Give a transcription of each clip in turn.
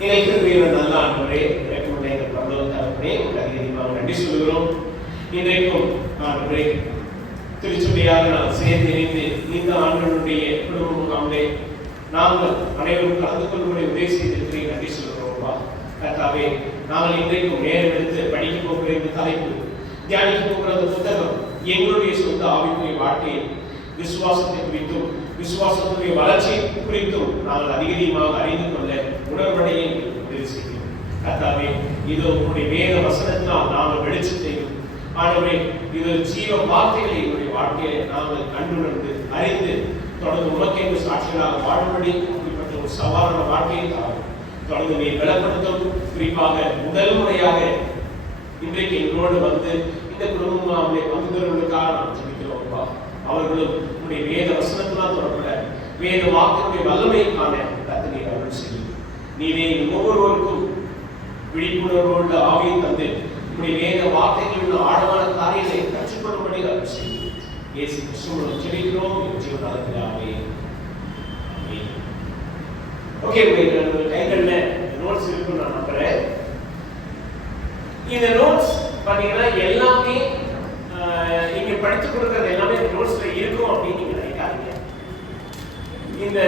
நினைக்கிற நல்ல ஆண்டவரே, இறக்கமுள்ள எங்கள் பரலோக தகப்பனே, உங்களுக்கு அதிகமாக நன்றி சொல்கிறோம். இன்றைக்கும் ஆண்டவரே, திருச்சபையாக நான் சேர்ந்து இணைந்து இந்த ஆண்டவருடைய குடும்ப முகாமிலே நாங்கள் அனைவரும் கலந்து கொள்ளும்படி உதவி செய்திருக்கிறேன். நன்றி சொல்கிறோம்ப்பா. கர்த்தாவே, நாங்கள் இன்றைக்கும் நேரம் எடுத்து படிக்க போகிற இந்த தலைப்பு, தியானிக்க போகிற அந்த புத்தகம் எங்களுடைய சொந்த ஆவிக்குரிய வாழ்க்கையில் விசுவாசத்தை குறித்தும் விசுவாசத்துடைய வளர்ச்சி குறித்தும் நாங்கள் அதிகமாக அறிந்து கொள்ள உணர்வடைய உதவி செய்யும். கர்த்தாவே, இது உங்களுடைய வேத வசனத்தினால் நாங்கள் வெளிச்சத்தையும் ஆண்டவரே, இது ஜீவ வார்த்தைகளை எங்களுடைய வாழ்க்கையை நாங்கள் கண்டுணர்ந்து அறிந்து தொடர்ந்து உமக்கென்று சாட்சிகளாக வாழும்படி இப்படிப்பட்ட ஒரு சவாலான வாழ்க்கையை தாரும். தொடர்ந்து நீ பலப்படுத்தும். குறிப்பாக முதல் முறையாக இன்றைக்கு எங்களோடு வந்து இந்த குடும்பம் அவருடைய பங்குகளுக்காக நாம் ஜெபிக்கிறோம்ப்பா. அவர்களும் உங்களுடைய வேத வசனத்தினால் தொடர்புட வேத வாக்கினுடைய வல்லமைக்கான கர்த்தரை அருள் செய்யும். நீரே ஒவ்வொருவருக்கும் விழிப்புணர்வுள்ள ஆவியை தந்து உங்களுடைய வேத வார்த்தைகளின் ஆழமான காரியங்களை கற்றுக்கொள்ளும்படி அருள் செய்யும். இயேசு கிறிஸ்துவின் ஜெபிக்கிறோம் ஜீவனால பிதாவே. ஆமென். ஓகே, உங்க கைகள்ல நோட்ஸ் இருக்குன்னு நான் நம்புறேன். இந்த நோட்ஸ் பாத்தீங்கன்னா எல்லாமே நீங்க படிச்சு கொடுக்கறது எல்லாமே நோட்ஸ்ல இருக்கும் அப்படின்னு நீங்க நினைக்காதீங்க. இந்த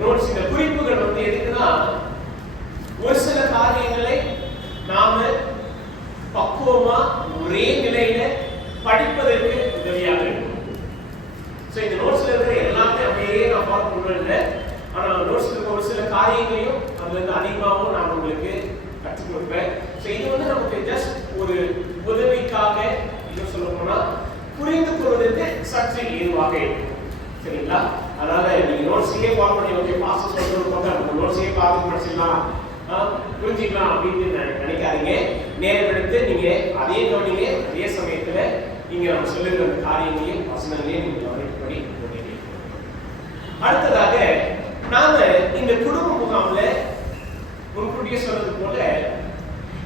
நோட்ஸ், இந்த குறிப்புகள் வந்து எதுக்குன்னா, ஒரு சில காரியங்களை நாம பக்குவமா ஒரே நிலையில படிப்பதற்கு உதவியாக இருக்கும். ஸோ இந்த நோட்ஸ்ல இருக்கிற எல்லாமே அப்படியே நான் ஃபாலோ பண்ணல. ஆனால் நோட்ஸ்ல இருக்க ஒரு சில காரியங்களையும் அதுல இருந்து அதிகமாகவும் நான் உங்களுக்கு கற்றுக் கொடுப்பேன். ஸோ இது வந்து நமக்கு ஜஸ்ட் ஒரு உதவிக்காக, இன்னும் சொல்ல போனா புரிந்து கொள்வதற்கு சற்று ஏதுவாக இருக்கும். சரிங்களா? அதனால நீங்க நோட்ஸையே ஃபாலோ பண்ணி ஓகே பாஸ் சொல்றது போட்டா நோட்ஸையே பார்த்து படிச்சிடலாம், புரிஞ்சுக்கலாம் அப்படின்னு நினைக்காதீங்க. நேரம் எடுத்து நீங்க அதே கவனிங்க. அதே சமயத்துல நீங்க நம்ம சொல்லுகிற காரியங்களையும் வசனங்களையும் நீங்க கவனிப்படி போட்டீங்க. அடுத்ததாக நாம இந்த குடும்ப முகாம்ல முன்கூட்டியே சொன்னது போல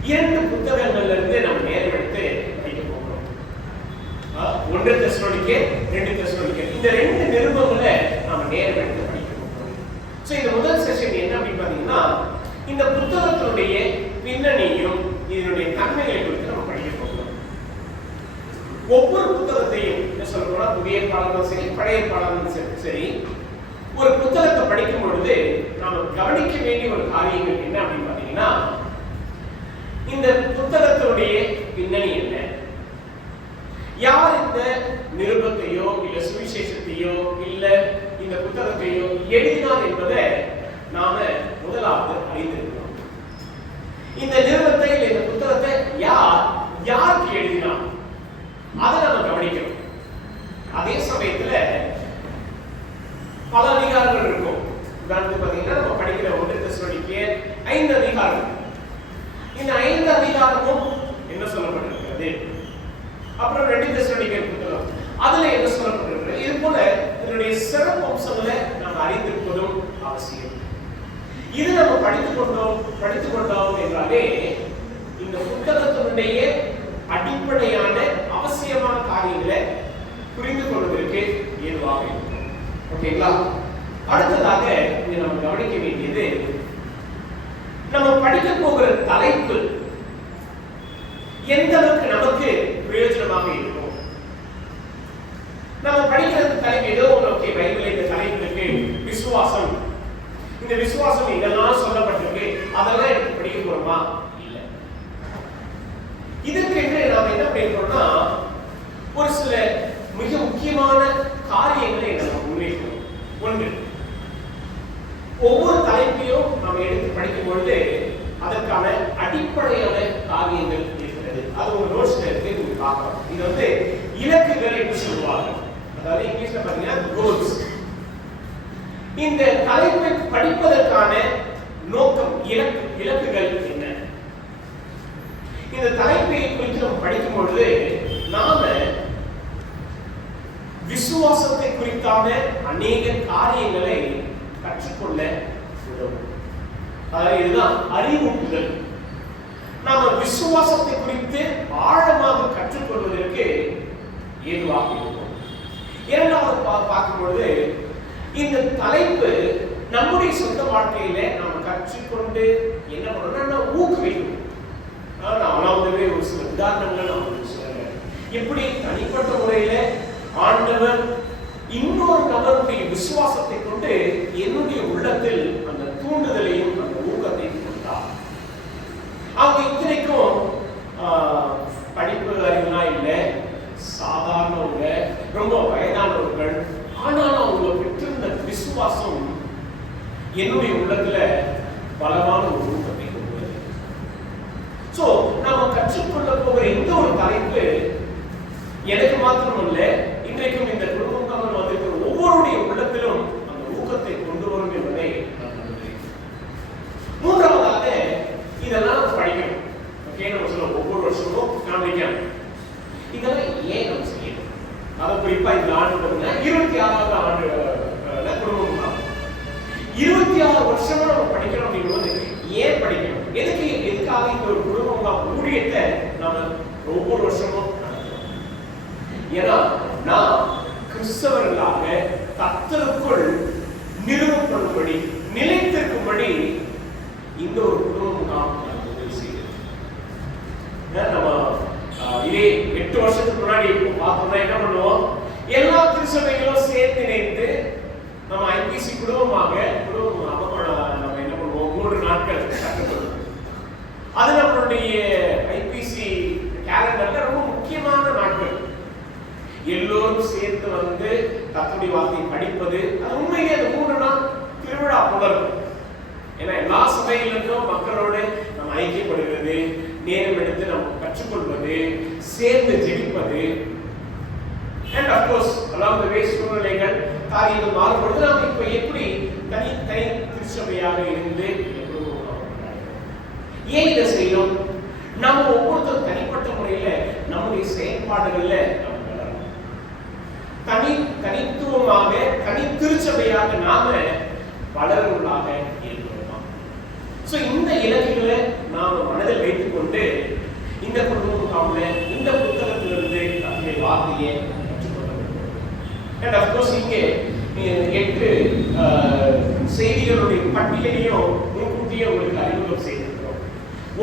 2 புத்தகங்கள்ல இருந்து நம்ம நேரம் எடுத்து படிக்க போகிறோம். 1 தெசலோனிக்கேயர், 2 தெசலோனிக்கேயர். இந்த 2 நிருபங்களை நாம நேரம் எடுத்து படிக்க போகிறோம். சோ இந்த முதல் செஷன் என்ன அப்படின்னு பாத்தீங்கன்னா, இந்த புத்தகத்தினுடைய பின்னணியும் இதனுடைய தன்மைகளை குறித்து நம்ம படிக்க போகிறோம். ஒவ்வொரு புத்தகத்தையும் என்ன சொல்றோம்னா, புதிய பாடங்களும் சரி பழைய பாடங்களும் சரி, ஒரு புத்தகத்தை படிக்கும் பொழுது நாம கவனிக்க வேண்டிய ஒரு காரியங்கள் என்ன அப்படின்னு பாத்தீங்கன்னா, இந்த புத்தகத்தினுடைய பின்னணி என்ன, யார் இந்த நிருபத்தையோ இல்ல சுவிசேஷத்தையோ இல்ல இந்த புத்தகத்தையோ எழுதினார் என்பதை நாம முதலாவது அறிந்திருக்கிறோம். இந்த நிருபத்தை இல்ல இந்த புத்தகத்தை யாருக்கு எழுதினார் அதை நம்ம கவனிக்கணும். அதே சமயத்துல பல அதிகாரங்கள் இருக்கும். உதாரணத்துக்கு பாத்தீங்கன்னா நம்ம படிக்கிற 1 தெசலோனிக்கேயர் 5 அதிகாரம். இந்த 5 அதிகாரமும் என்ன சொல்லப்பட்டிருக்கிறது, அப்புறம் 2 தெசலோனிக்கேயர் புத்தகம் அதுல என்ன சொல்லப்பட்டிருக்கிறது, இது போல இதனுடைய சிறப்பு அம்சங்களை நாம் அறிந்திருப்பதும் அவசியம். இது நம்ம படித்துக் கொண்டோம் என்றாலே இந்த புத்தகத்தினுடைய அடிப்படையான அவசியமான காரியங்களை புரிந்து கொள்வதற்கு ஏதுவாக இருக்கும். ஓகேங்களா? அடுத்ததாக இங்க நம்ம கவனிக்க வேண்டியது, நம்ம படிக்க போகிற தலைப்பு எந்த அளவுக்கு நமக்கு பிரயோஜனமாக இருக்கும். நம்ம படிக்கிற தலைப்பு ஏதோ ஓகே, பைபிள் இந்த தலைப்பு இருக்கு விசுவாசம், இந்த விசுவாசம் இதெல்லாம் சொல்லப்பட்டிருக்கு, அதெல்லாம் எனக்கு படிக்க போறோமா? இல்ல. இதற்கு நாம என்ன பண்ணிருக்கோம்னா, ஒரு சில மிக முக்கியமான காரியங்களை நம்ம முன்வைக்கணும். ஒன்று, ஒவ்வொரு தலைப்பையும் நாம் எடுத்து படிக்கும் பொழுது அதற்கான அடிப்படையான காரியங்கள் இருக்கிறது. அது ஒரு நோட்ஸ்ல இருக்கு, நீங்க பார்க்கலாம். இது வந்து இலக்குகள் என்று சொல்லுவாங்க. அதாவது இங்கிலீஷ்ல பாத்தீங்கன்னா கோல்ஸ். இந்த தலைப்பை படிப்பதற்கான நோக்கம், இலக்குகள் என்ன? இந்த தலைப்பை குறித்து நம்ம படிக்கும் பொழுது நாம விசுவாசத்தை குறித்தான அநேக காரியங்களை கற்றுக்கொள்ள உதவும். அதாவது இதுதான் அறிவூட்டுதல். நாம விசுவாசத்தை குறித்து ஆழமாக கற்றுக்கொள்வதற்கு ஏதுவாக இருக்கும். இரண்டாவது பார்க்கும்பொழுது இந்த தலைப்பு நம்முடைய சொந்த வாழ்க்கையில நாம் கற்றுக்கொண்டு என்ன பண்ணணும்னா ஊக்குவிக்கணும். நான் ஒரு சில உதாரணங்கள் நான் சொல்றேன். எப்படி தனிப்பட்ட முறையில ஆண்டவர் இன்னொரு நபருடைய விசுவாசத்தை கொண்டு என்னுடைய உள்ளத்தில் அந்த தூண்டுதலையும் அந்த ஊக்கத்தை கொடுத்தார். அவங்க இத்தனைக்கும் படிப்பு அறிவுலாம் இல்லை, சாதாரணவங்க, ரொம்ப வயதானவர்கள். ஆனாலும் அவங்க பெற்றிருந்த விசுவாசம் என்னுடைய உள்ளத்துல பலமான ஒரு ஊக்கத்தை கொண்டு. சோ நாம கற்றுக்கொள்ள போகிற இந்த ஒரு தலைப்பு எனக்கு மாத்திரமல்ல, இன்றைக்கும் இந்த குடும்பம் வந்திருக்கிற ஒவ்வொருடைய உள்ளத்திலும் அந்த ஊக்கத்தை கொண்டு வரும் என்பதை நான் நம்புகிறேன். மூன்றாவதாக இதெல்லாம் படிக்கணும். ஓகே, நம்ம சொல்லுவோம் ஒவ்வொரு வருஷமும் காமிக்கணும். இதெல்லாம் ஏன் நம்ம செய்யணும்? அதை குறிப்பா இந்த ஆண்டு 26வது ஆண்டு குடும்பம் தான். 26 வருஷமா நம்ம படிக்கணும் அப்படிங்கும்போது ஏன் படிக்கணும்? எதுக்காக இந்த ஒரு குடும்பம் ஊழியத்தை நாம ஒவ்வொரு வருஷமும் நடத்துறோம்? ஏன்னா நான் கிறிஸ்தவர்களாக கர்த்தருக்குள் நிறுவப்படும்படி, நிலைத்திருக்கும்படி இந்த ஒரு குடும்பம் நாம் உதவி செய்யுது. நம்ம இதே 8 வருஷத்துக்கு முன்னாடி பார்த்தோம்னா என்ன பண்ணுவோம்? எல்லா திருச்சபைகளும் சேர்ந்து இணைந்து நம்ம ஐபிசி குடும்பமாக நம்ம என்ன பண்ணுவோம்? 3 நாட்கள் கற்றுக்கொள்வோம். அது நம்மளுடைய ஐபிசி கேலண்டர்ல ரொம்ப முக்கியமான நாட்கள். எல்லோரும் சேர்ந்து வந்து கர்த்தருடைய வார்த்தையை படிப்பது, அது உண்மையிலே அந்த 3 நாள் திருவிழா புலரும். ஏன்னா எல்லா சபைகளிலும் மக்களோடு நம்ம ஐக்கியப்படுகிறது, நேரம் எடுத்து நம்ம கற்றுக்கொள்வது, சேர்ந்து ஜெபிப்பது. And of course, along the way சூழ்நிலைகள் காரியங்கள் மாறுபடுது. நாம் இப்போ எப்படி தனி திருச்சபையாக இருந்து ஏன் இதை செய்யணும்? நம்ம ஒவ்வொருத்தரும் தனிப்பட்ட முறையில நம்முடைய செயல்பாடுகள்ல தனித்துவமாக தனி திருச்சபையாக நாம வளர்வுகளாக இருக்கிறோம். சோ இந்த இலக்குகளை நாம மனதில் வைத்துக் கொண்டு இந்த குடும்பம் இந்த புத்தகத்திலிருந்து நம்முடைய வார்த்தையை கற்றுக்கொள்ள வேண்டும். And of course இங்கே 8 செய்திகளுடைய பட்டியலையும் முன்கூட்டியே உங்களுக்கு அறிமுகம் செய்திருக்கிறோம்.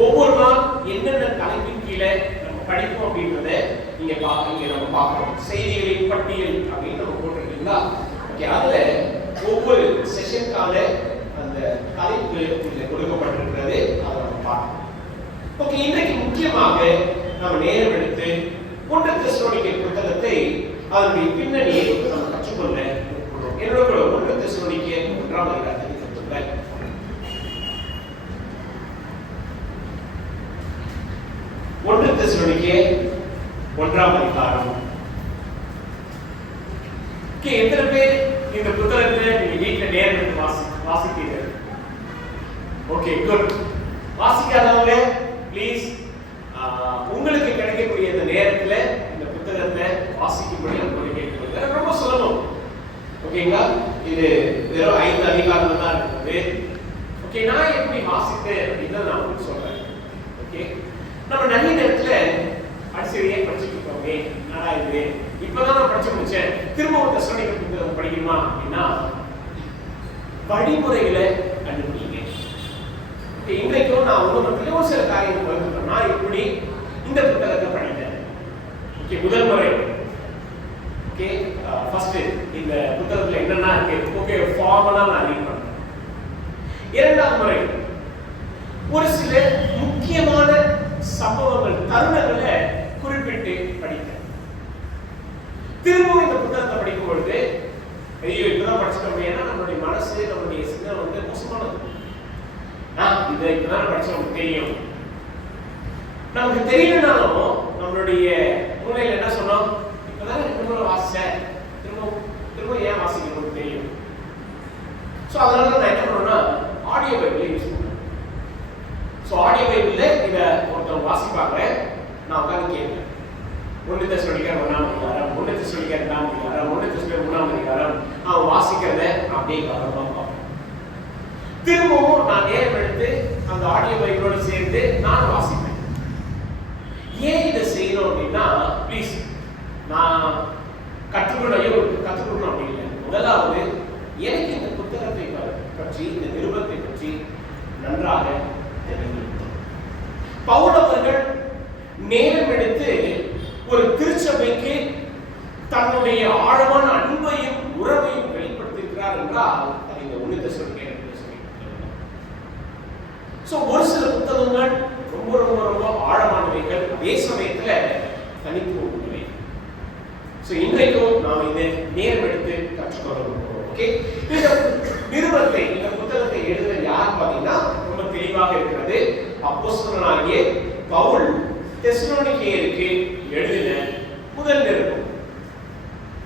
ஒவ்வொரு நாள் என்னென்ன தலைப்பின் கீழே நம்ம படிப்போம் அப்படின்றத நீங்க நம்ம பார்க்கணும். செய்திகளின் பட்டியல் அப்படின்னு நம்ம போட்டிருக்கீங்களா? ஓகே, அதுல ஒவ்வொரு செஷனுக்கான அந்த தலைப்பு இதில் கொடுக்கப்பட்டிருக்கிறது. அதை நம்ம பார்க்கணும். ஓகே, இன்றைக்கு முக்கியமாக நம்ம நேரம் எடுத்து 1 தெசலோனிக்கேயர் புத்தகத்தை அதனுடைய பின்னணியை நம்ம கற்றுக்கொள்ள இருக்கிறோம். என்னோட 1 தெசலோனிக்கேயர் 1ஆம் அதிகாரத்தை கற்றுக்கொள்ள 1 தெசலோனிக்கேயர் 1ஆம் அதிகாரம். எத்தனை பேர் இந்த புத்தகத்தை நீங்க வீட்டுல நேரம் எடுத்து வாசிப்பீர்கள்? Okay, good. வாசிக்காதவங்க ப்ளீஸ் உங்களுக்கு கிடைக்கக்கூடிய இந்த நேரத்துல இந்த புத்தகத்தை வாசிக்கும்படி நம்ம கேட்கிறோம். ரொம்ப சுலபம். ஓகேங்களா? இது வெறும் 5 அதிகாரங்கள் தான் இருக்குது. ஓகே, நான் எப்படி வாசித்தேன் அப்படின்னு நான் உங்களுக்கு சொல்றேன். ஓகே, நம்ம நிறைய நேரத்துல அடிச்சடியே படிச்சுட்டு இருக்கோமே, என்னடா இது இப்பதான் நான் படிச்சு முடிச்சேன், திரும்ப ஒரு தெசலோனிக்கேயர் புத்தகம் படிக்கணுமா அப்படின்னா வழிமுறைகளை கண்டுபிடிங்க. இன்றைக்கும் நான் உங்களுக்கு ஒரு சில காரியங்கள் பகிர்ந்துக்கிறேன். நான் எப்படி இந்த புத்தகத்தை படித்தேன். ஓகே, முதல் முறை ஓகே ஃபர்ஸ்ட் இந்த புத்தகத்துல என்னென்ன இருக்கு ஓகே ஃபார்மலா நான் ரீட் பண்றேன். இரண்டாவது முறை ஒரு சில முக்கியமான சம்பவங்கள் தருணங்களை குறிப்பிட்டு படித்தேன். திரும்பவும் இந்த புத்தகத்தை படிக்கும் பொழுது ஐயோ இப்பதான் படிச்சிட்டோம், ஏன்னா நம்மளுடைய மனசு நம்மளுடைய சிந்தனை வந்து மோசமானது. இதை இப்பதான் படிச்சவங்களுக்கு தெரியும். நமக்கு தெரியலனாலும் நம்மளுடைய மூளையில என்ன சொன்னோம், இப்பதான் திரும்ப வாசிச்சேன், திரும்ப ஏன் வாசிக்கணும்னு தெரியும். ஸோ அதனால நான் என்ன பண்ணுவேன்னா ஆடியோ பைபிள் யூஸ் பண்ணுவேன். ஸோ ஆடியோ பைபிள்ல இதை ஒருத்தவங்க வாசிப்பாங்க, நான் உட்காந்து கேட்பேன். 1 தெசலோனிக்கேயர் 1ஆம் அதிகாரம், 1 தெசலோனிக்கேயர் 2ஆம் அதிகாரம், 1 தெசலோனிக்கேயர் 3ஆம் அதிகாரம், அவன் வாசிக்கிறத அப்படியே கவனமா பார்ப்பேன். திரும்பவும் நான் நேரம் எடுத்து அந்த ஆடியோ பைபிளோட சேர்ந்து நான் வாசிப்பேன். ஏன் இதை செய்யணும் அப்படின்னா ப்ளீஸ் நான் கற்றுக்கொள்ளணும் அப்படி இல்லை. முதலாவது எனக்கு இந்த புத்தகத்தை பற்றி, இந்த நிருபத்தை பற்றி நன்றாக தெரியும். பவுல் அவர்கள் நேரம் எடுத்து ஒரு திருச்சபைக்கு தன்னுடைய ஆழமான அன்பையும் உறவையும் வெளிப்படுத்தியிருக்கிறார் என்றால் அது இந்த ஒன்று தெசலோனிக்கேயர் ஒரு சில புத்தகங்கள் ரொம்ப ரொம்ப ரொம்ப ஆழமானவைகள், அதே சமயத்துல தனித்துவம் உள்ளவை. இன்றைக்கும் நாம் இதை நேரம் எடுத்து கற்றுக்கொள்ள. ஓகே, இந்த நிருபத்தை, இந்த புத்தகத்தை எழுத யார் பார்த்தீங்கன்னா ரொம்ப தெளிவாக இருக்கிறது. அப்போஸ்தலனாகிய பவுல் தெசலோனிக்கேயருக்கு எழுதின முதல் நிருபம்.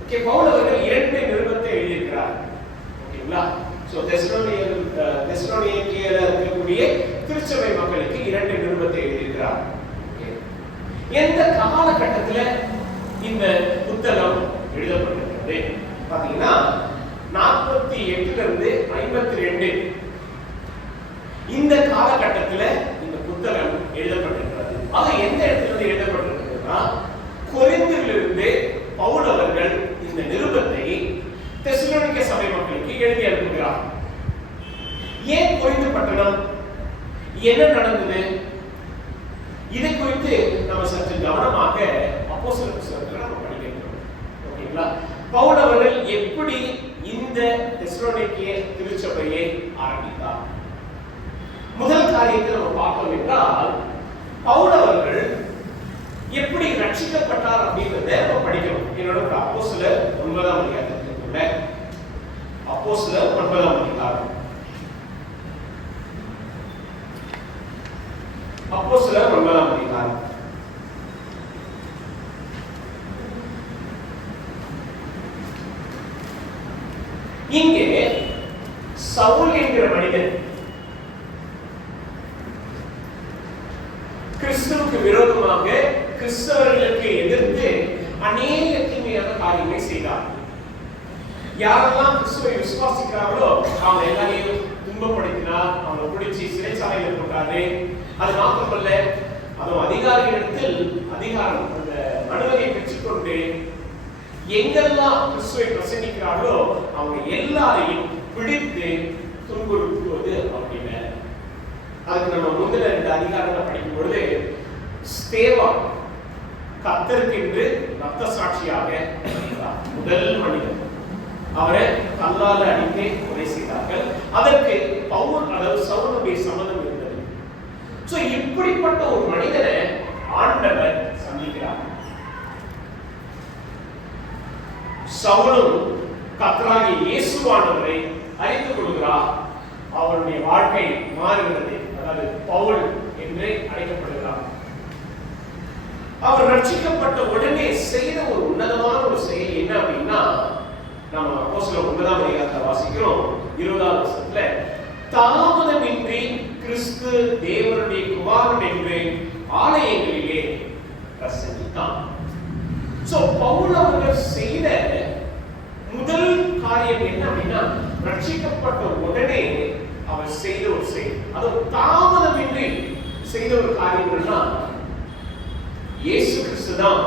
ஓகே, பவுல் அவர்கள் 2 நிருபத்தை எழுதியிருக்கிறார். ஓகேங்களா? தெசலோனிக்கேயர் இருக்கக்கூடிய திருச்சபை மக்களுக்கு 2 நிருபத்தை எழுதியிருக்கிறார். எந்த காலகட்டத்தில் இந்த புத்தகம் எழுதப்பட்டிருக்கிறது பார்த்தீங்கன்னா 48 இருந்து 52 இந்த காலகட்டத்தில் இந்த புத்தகம் எழுதப்பட்டிருக்கிறது. அது எந்த இடத்துல எழுதப்பட்டிருக்கிறதுனா கொரிந்திலிருந்து பவுல் அவர்கள் இந்த நிருபத்தை தெசலோனிக்கே சபை மக்களுக்கு எழுதி அனுப்புகிறார். ஏன் கொரிந்து பட்டணம், என்ன நடந்தது, இதை குறித்து நம்ம சற்று கவனமாக அப்போஸ்தலர் புத்தகத்தில் நம்ம படிக்கணும். ஓகேங்களா? பவுல் அவர்கள் எப்படி இந்த தெசலோனிக்கே திருச்சபையை ஆரம்பித்தார்? முதல் காரியத்தை நம்ம பார்த்தோம் என்றால் பவுல் அவர்கள் எப்படி ரட்சிக்கப்பட்டார் அப்படின்றத நம்ம படிக்கணும். என்னோட அப்போஸ்தலர் 9ஆம் அதிகாரத்திற்குள்ள அப்போஸ்தலர் 9ஆம் அதிகாரம், அப்போஸ்தலர் 9ஆம் அதிகாரம் இங்கே சவுல் என்கிற மனிதன் கிறிஸ்துவுக்கு விரோதமாக கிறிஸ்தவர்களுக்கு எதிர்த்து அநேக தீமையான காரியங்களை செய்தார். யாரெல்லாம் கிறிஸ்துவை விசுவாசிக்கிறார்களோ அவங்க எல்லாரையும் துன்பப்படுத்தினார், அவங்க பிடிச்சி சிறைச்சாலையில் போட்டாரு. அது மாத்திரமல்ல, அதுவும் அதிகாரிகளிடத்தில் அதிகாரம் அந்த அனுமதியை பெற்றுக்கொண்டு எங்கெல்லாம் கிறிஸ்துவை பிரசங்கிக்கிறார்களோ அவங்க எல்லாரையும் பிடித்து துன்புறுத்துவது அப்படின்னு. அதுக்கு நம்ம முந்தின 2 அதிகாரங்களை படிக்கும் பொழுது ஸ்தேவான் கர்த்தருக்கென்று ரத்த சாட்சியாக முதல் மனிதன், அவரை கல்லால அடித்து கொலை செய்தார்கள். அதற்கு பவுல் அதாவது சவுலுடைய சம்மதம் இருந்தது. இப்படிப்பட்ட ஒரு மனிதனை ஆண்டவர் சந்திக்கிறார். சவுலும் கர்த்தராகிய இயேசுவானவரை அறிந்து கொள்கிறார். அவருடைய வாழ்க்கை மாறுகிறது. அதாவது பவுல் என்று அழைக்கப்படுகிறார். அவர் ரட்சிக்கப்பட்ட உடனே செய்த ஒரு உன்னதமான ஒரு செயல் என்ன அப்படின்னா, நம்ம அப்போஸ்தலர் 9ஆம் அதிகாரத்தை வாசிக்கிறோம் 20ஆம் வசனத்துல, தாமதமின்றி கிறிஸ்து தேவனுடைய குமாரன் என்று ஆலயங்களிலே பிரசங்கித்தார். பவுல் அவர்கள் செய்த முதல் காரியம் என்ன அப்படின்னா, ரட்சிக்கப்பட்ட உடனே அவர் செய்த ஒரு செயல், அது தாமதமின்றி செய்த ஒரு காரியம்னா இயேசு கிறிஸ்து தான்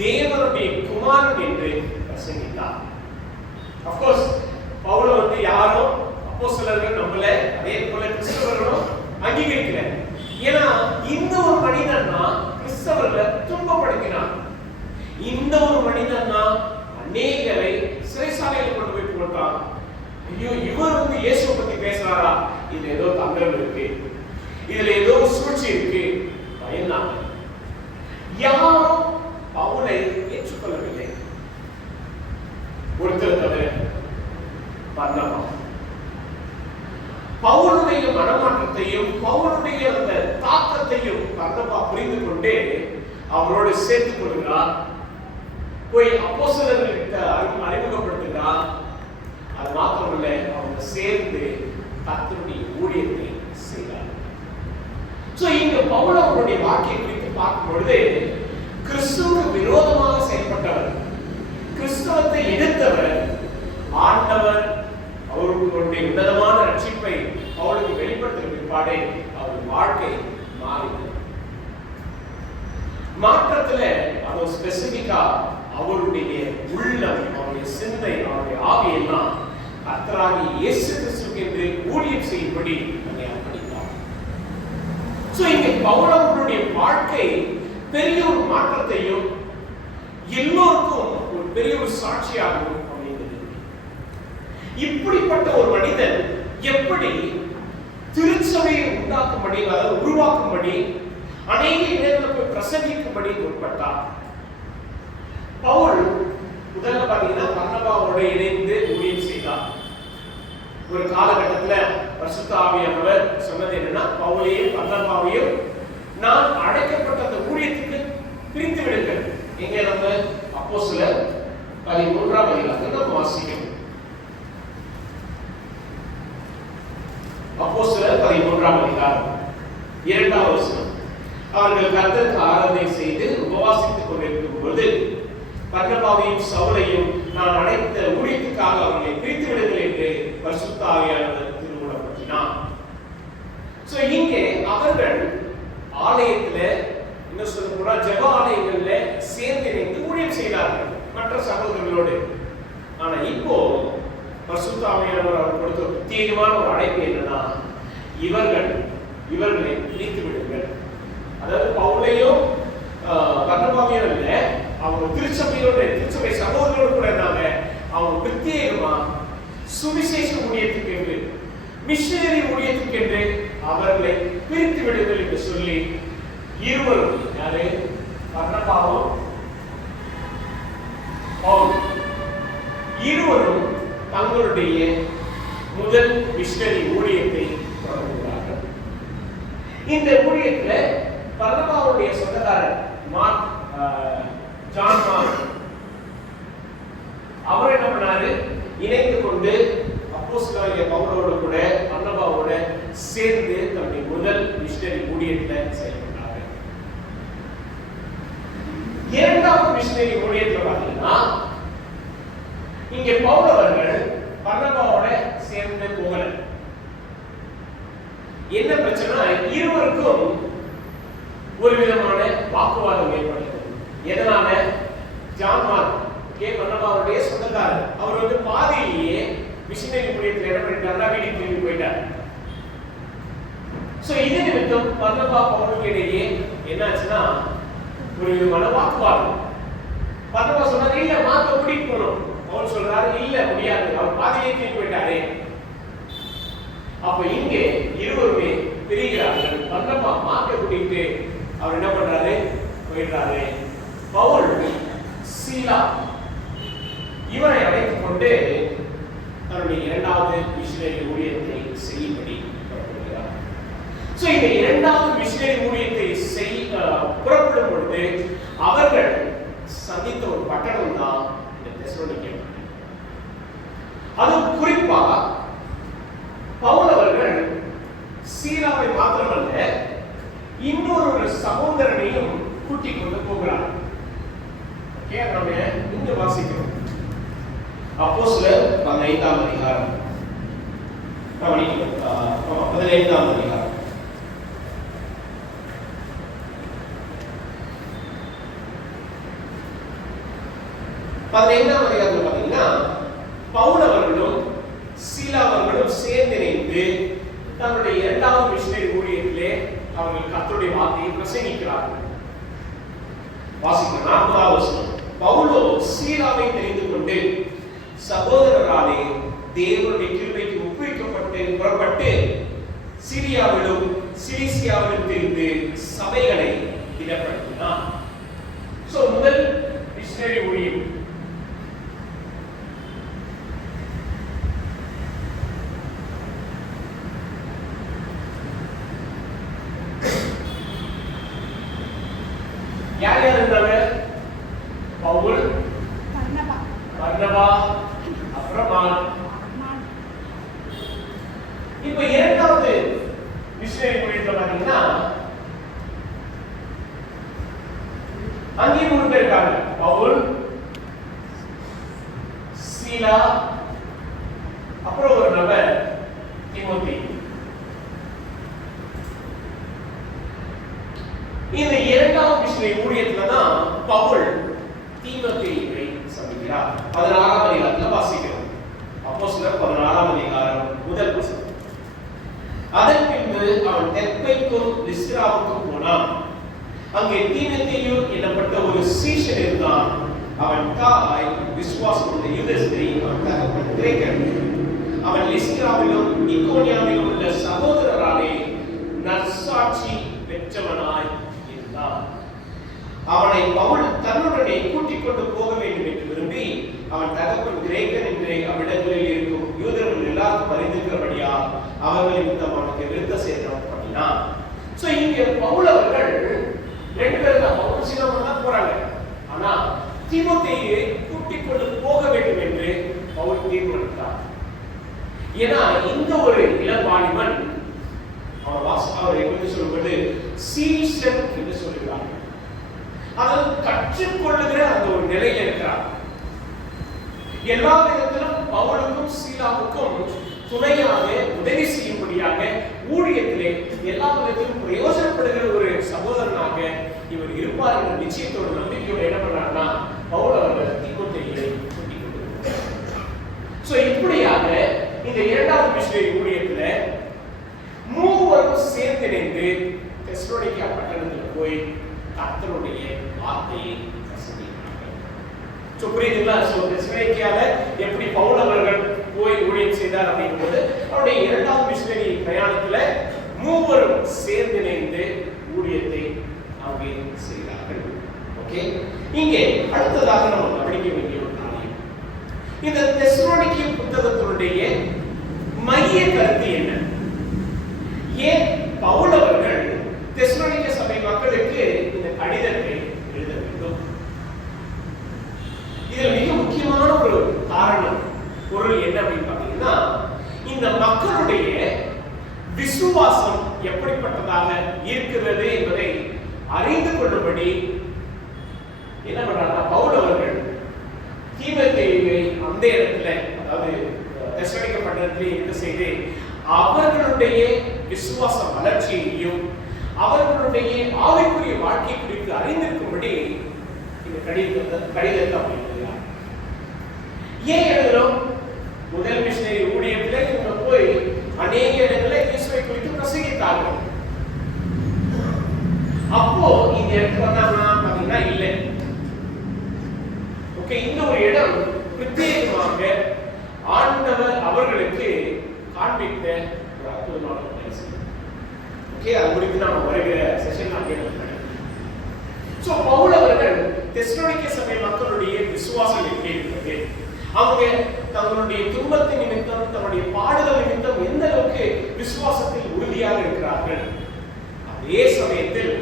தேவனுடைய குமாரன் என்று பிரசங்கித்தார். Of course பவுல் யாரோ அப்போஸ்தலர்கள் நம்மள அதே போல கிறிஸ்தவர்களும் அங்கீகரிக்கல. ஏன்னா இந்த ஒரு மனிதன் தான் கிறிஸ்தவர்களை துன்பப்படுத்தினார். இந்த ஒரு மனிதன் தான் அநேகரை சிறைசாலையில் கொண்டு போய் போட்டார். ஐயோ, இவர் இயேசுவை பத்தி பேசுறாரா, இதுல ஏதோ தங்கல் இருக்கு, இதுல ஏதோ சூழ்ச்சி இருக்கு பயந்தாங்க. யாரும் பவுலை ஏற்றுக்கொள்ளவில்லை, ஒருத்தர் தவிர. பர்னபா பவுலுடைய மனமாற்றத்தையும் பவுலுடைய அந்த தாக்கத்தையும் பர்னபா புரிந்து கொண்டு அவரோடு சேர்த்துக் கொள்கிறார். போய் அப்போஸ்தலர்களுக்கு அறிமுகப்படுத்துகிறார். அது மாத்திரமல்ல, அவங்க சேர்ந்து கர்த்தருடைய ஊழியத்தை செய்தார். இங்க பவுல் அவருடைய வாழ்க்கையை குறித்து பார்க்கும் பொழுது கிறிஸ்துவுக்கு விரோதமாக செயல்பட்டவர், கிறிஸ்தவத்தை எதிர்த்தவர், ஆண்டவர் அவர்களுடைய உன்னதமான ரட்சிப்பை அவளுக்கு வெளிப்படுத்தின பிற்பாடே அவர் வாழ்க்கை மாறினது. மாற்றத்துல அது ஸ்பெசிபிக்கா அவருடைய உள்ளம், அவருடைய சிந்தை, அவருடைய ஆவியெல்லாம் கர்த்தராகிய இயேசு கிறிஸ்துவுக்கு என்று ஊழியம் செய்யும்படி தன்னை அர்ப்பணித்தார். சோ இங்கே பவுலவர்களுடைய வாழ்க்கை பெரிய ஒரு மாற்றத்தையும் எல்லோருக்கும் ஒரு பெரிய ஒரு சாட்சியாகவும் அமைந்தது. இப்படிப்பட்ட ஒரு மனிதன் எப்படி திருச்சபையை உண்டாக்கும்படி, அதாவது உருவாக்கும்படி, அநேக இடங்களில் போய் பிரசங்கிக்கும்படி முற்பட்டார். பவுல் முதல்ல பாத்தீங்கன்னா பர்னபாவோட இணைந்து ஊழியம் செய்தார். ஒரு காலகட்டத்தில் பரிசுத்த ஆவியானவர் சொன்னது என்னன்னா, பவுலையும் பர்னபாவையும் நான் அழைக்கப்பட்ட அந்த ஊழியத்துக்கு பிரித்து விடுங்கள். எங்க நம்ம அப்போஸ்தலர் 13ஆம் அதிகாரத்தை நம்ம வாசிக்கிறோம். அப்போஸ்தலர் 13ஆம் அதிகாரம் 2ஆம் வசனம். அவர்கள் கர்த்தருக்கு ஆராதனை செய்து உபவாசித்துக் கொண்டிருக்கும் பொழுது பர்னபாவையும் சவுலையும் நான் அழைத்த ஊழியத்துக்காக அவர்களை பிரித்து விடுங்கள் என்று பரிசுத்த ஆவியானவர் திருவுளப்படுத்தினார். சோ இங்கே அவர்கள் ஆலயத்துல, என்ன சொல்ல போனா ஜெப ஆலயங்கள்ல சேர்ந்து இணைந்து ஊழியம் செய்தார்கள் மற்ற சகோதரர்களோடு. ஆனா இப்போ பரிசுத்த ஆவியானவர் அவர் கொடுத்த பிரத்யேகமான ஒரு அழைப்பு என்னன்னா, இவர்களை பிரித்து விடுங்கள். அதாவது பவுலையும் பர்னபாவையும் இல்ல, அவங்க திருச்சபை சகோதரர்களோடு கூட இருந்தாங்க. அவங்க பிரத்யேகமா சுவிசேஷ ஊழியத்துக்கு என்று, மிஷனரி ஊழியத்துக்கு என்று அவர்களை பிரித்து விடுங்கள் என்று சொல்லி இருவரும், யாரு பர்னபாவும் பவுல், இருவரும் தங்களுடைய முதல் மிஷனரி ஊழியத்தை தொடங்குகிறார்கள். இந்த ஊழியத்தில் பர்னபாவுடைய சொந்தக்காரர் ஜான் மார்க், அவர் என்ன பண்ணாரு, இணைந்து கொண்டு அப்போஸ்தலனாகிய பவுலோடு கூட பர்னபாவோட சேர்ந்து தன்னுடைய முதல் மிஷனரி ஊழியத்தில் செயல்பட்டார். இரண்டாவது மிஷனரி ஊழியத்தில் பார்த்தீங்கன்னா, இங்கே பவுல் அவர்கள் பர்னபாவோட சேர்ந்து போகல. என்ன பிரச்சனை, இருவருக்கும் ஒரு விதமான வாக்குவாதம் ஏற்பட்டது. எதனால? ஜான் மார்க் பர்னபாவுடைய சொந்தக்காரர், அவர் வந்து பாதியிலேயே மிஷனரி ஊழியத்தில் என்ன பண்ணிட்டாருன்னா வீட்டுக்கு திரும்பி போயிட்டார். சோ இது நிமித்தம் பர்னபா பவுலுக்கு இடையே என்னாச்சுன்னா ஒரு விதமான வாக்குவாதம். பர்னபா சொன்னாரு, இல்ல மார்க்க கூட்டிட்டு போகணும். பவுல் சொல்றாரு, இல்ல முடியாது, அவர் பாதியிலேயே திரும்பி போயிட்டாரே. அப்ப இங்கே இருவருமே பிரிகிறார்கள். பர்னபா மார்க்க கூட்டிட்டு அவர் என்ன பண்றாரு, போயிடுறாரு. பவுல் சீலா இவரை அழைத்துக் கொண்டு தன்னுடைய இரண்டாவது மிஷனரி ஊழியத்தை செய்யும்படி புறப்படுகிறார். சோ இந்த இரண்டாவது மிஷனரி ஊழியத்தை புறப்படும் பொழுது அவர்கள் சந்தித்த ஒரு பட்டணம் தான் இந்த தெசலோனிக்கே. அது குறிப்பா பவுல் அவர்கள் சீலாவை மாத்திரமல்ல இன்னொரு சகோதரனையும் கூட்டிக் கொண்டு போகிறார். நம்ம இங்க வாசிக்கிறோம். அப்போஸ்தலர் 15ஆம் அதிகாரம், 15ஆம் அதிகாரம் 15ஆம் அதிகாரத்தில் பார்த்தீங்கன்னா, பவுல் அவர்களும் சீலா அவர்களும் சேர்ந்து இணைந்து தன்னுடைய இரண்டாவது மிஷனரி ஊழியத்திலே அவர்கள் கர்த்தருடைய வார்த்தையை பிரசங்கிக்கிறார்கள். வாசிக்கிறோம் 40ஆவது வசனம். பவுலோ சீலாவை தெரிந்து கொண்டு சகோதரராலே தேவனுடைய கிருபைக்கு ஒப்புவிக்கப்பட்டு புறப்பட்டு சிரியாவிலும் சிலிசியாவிலும் தெரிந்து சபைகளை திடப்படுத்தினார். சோ முதல் மிஷனரி ஊழியம். யார் யார் இருந்தாங்க? பவுல், பர்னபா, அப்புறம் மார்க். இப்போ இரண்டாவது மிஷனரி ஊழியத்துல பாத்தீங்கன்னா அங்கே 3 பேர் இருக்காங்க. பவுல், சீலா, அப்புறம் ஒரு நபர் தீமோத்தேயு. இந்த இரண்டாவது மிஷனரி ஊழியத்துல தான் பவுல் தீமோத்தேயுவை சந்திக்கிறார். 16ஆம் அதிகாரத்துல வாசிக்கிறோம். அப்போஸ்தலர் 16 அதன் பின்பு அவன் தெர்பைக்கும் லிஸ்திராவுக்கும் போனான். அங்கே தீமோத்தேயு என்னப்பட்ட ஒரு சீஷன் இருந்தான். அவன் தாய் விசுவாசம் உள்ள யூதஸ்திரீ, அவன் தகப்பன் கிரேக்கன். அவன் லிஸ்திராவிலும் இக்கோனியாவிலும் உள்ள சகோதரராலே நற்சாட்சி பெற்றவனாய் இருந்தான். அவனை பவுல் தன்னுடனே கூட்டிக் கொண்டு போக வேண்டும் என்று விரும்பி, அவன் தகப்பன் கிரேக்கன் என்று அவ்விடங்களில் இருக்கும் யூதர்கள் எல்லாருக்கும் அறிந்திருக்கிறபடியா அவர்கள் நிமித்தம் அவனுக்கு விருத்த சேதனம் பண்ணினான். சோ இங்க பவுல் அவர்கள் ரெண்டு பேரும் தான், பவுல் சீலாவும் தான் போறாங்க. ஆனா தீமோத்தேயுவை கூட்டிக் கொண்டு போக வேண்டும் என்று பவுல் தீர்மானித்தார். ஏன்னா இந்த ஒரு இளவாலிபன் அவரை எப்படி சொல்வது சீசன் என்று சொல்லுகிறார். அதாவது கற்றுக்கொள்ளுகிற அந்த ஒரு நிலையில இருக்கிறார். எல்லா விதத்திலும் பவுலுக்கும் சீலாவுக்கும் துணையாக உதவி செய்யும்படியாக ஊழியத்திலே எல்லா விதத்திலும் பிரயோஜனப்படுகிற ஒரு சகோதரனாக இவர் இருப்பார் என்ற நிச்சயத்தோட நம்பிக்கையோட என்ன பண்றாருன்னா பவுல் அவர்கள் தீமோத்தேயுவை கூட்டிக் கொண்டிருக்கிறார். சோ இப்படியாக இந்த இரண்டாவது மிஷனரி ஊழியத்துல மூவரும் சேர்ந்திணைந்து தெசலோனிக்கா பட்டணத்துக்கு போய் கர்த்தருடைய வார்த்தையை பிரசங்கித்தார்கள். சோ புரியுதுங்களா? சோ தெசலோனிக்கால எப்படி பவுல் அவர்கள் போய் ஊழியம் செய்தார் அப்படிங்கும்போது அவருடைய இரண்டாவது மிஷனரி பிரயாணத்துல மூவரும் சேர்ந்திணைந்து ஊழியத்தை அங்கே செய்தார்கள். ஓகே, இங்கே அடுத்ததாக நம்ம கவனிக்க வேண்டிய ஒரு காரியம், இந்த தெசலோனிக்கே புத்தகத்தினுடைய மைய கருத்து என்ன? ஏன் பவுல் அவர்கள் தெசலோனிக்கே சபை மக்களுக்கு இந்த கடிதத்தை எழுத வேண்டும்? இதுல மிக முக்கியமான ஒரு காரணம் பொருள் என்ன அப்படின்னு பாத்தீங்கன்னா, இந்த மக்களுடைய விசுவாசம் எப்படிப்பட்டதாக இருக்கிறது என்பதை அறிந்து கொள்ளும்படி என்ன பண்றாங்க பவுல் அவர்கள் தீமோத்தேயுவை அந்த இடத்துல, அதாவது தெசலோனிக்கே பட்டணத்திலே இருக்க செய்து அவர்களுடைய விசுவாச வளர்ச்சியையும் அவர்களுடைய ஆவிக்குரிய வாழ்க்கை குறித்து அறிந்திருக்கும்படி இந்த கடிதத்தை எழுதுகிறார். ஏன் எழுதுறோம்? முதல் மிஷனரி ஊழியத்திலே இவங்க போய் அநேக இடங்களில் இயேசுவை குறித்து பிரசங்கித்தார்கள். அப்போ இந்த இடத்துல வந்தாங்கன்னா பாத்தீங்கன்னா இல்லை. ஓகே, இந்த ஒரு இடம் பிரத்யேகமாக ஆண்டவர் அவர்களுக்கு காண்பித்த ஒரு அற்புதமான பிளேஸ். ஓகே, அது குறித்து நாம வருகிற செஷன்ல கேட்கலாம். சோ பவுல் அவர்கள் தெசலோனிக்கே சபை மக்களுடைய விசுவாசம் எப்படி இருக்கிறது, அவங்க தங்களுடைய துன்பத்தின் நிமித்தம் தங்களுடைய பாடுதல் நிமித்தம் எந்த அளவுக்கு விசுவாசத்தில் உறுதியாக இருக்கிறார்கள், அதே சமயத்தில்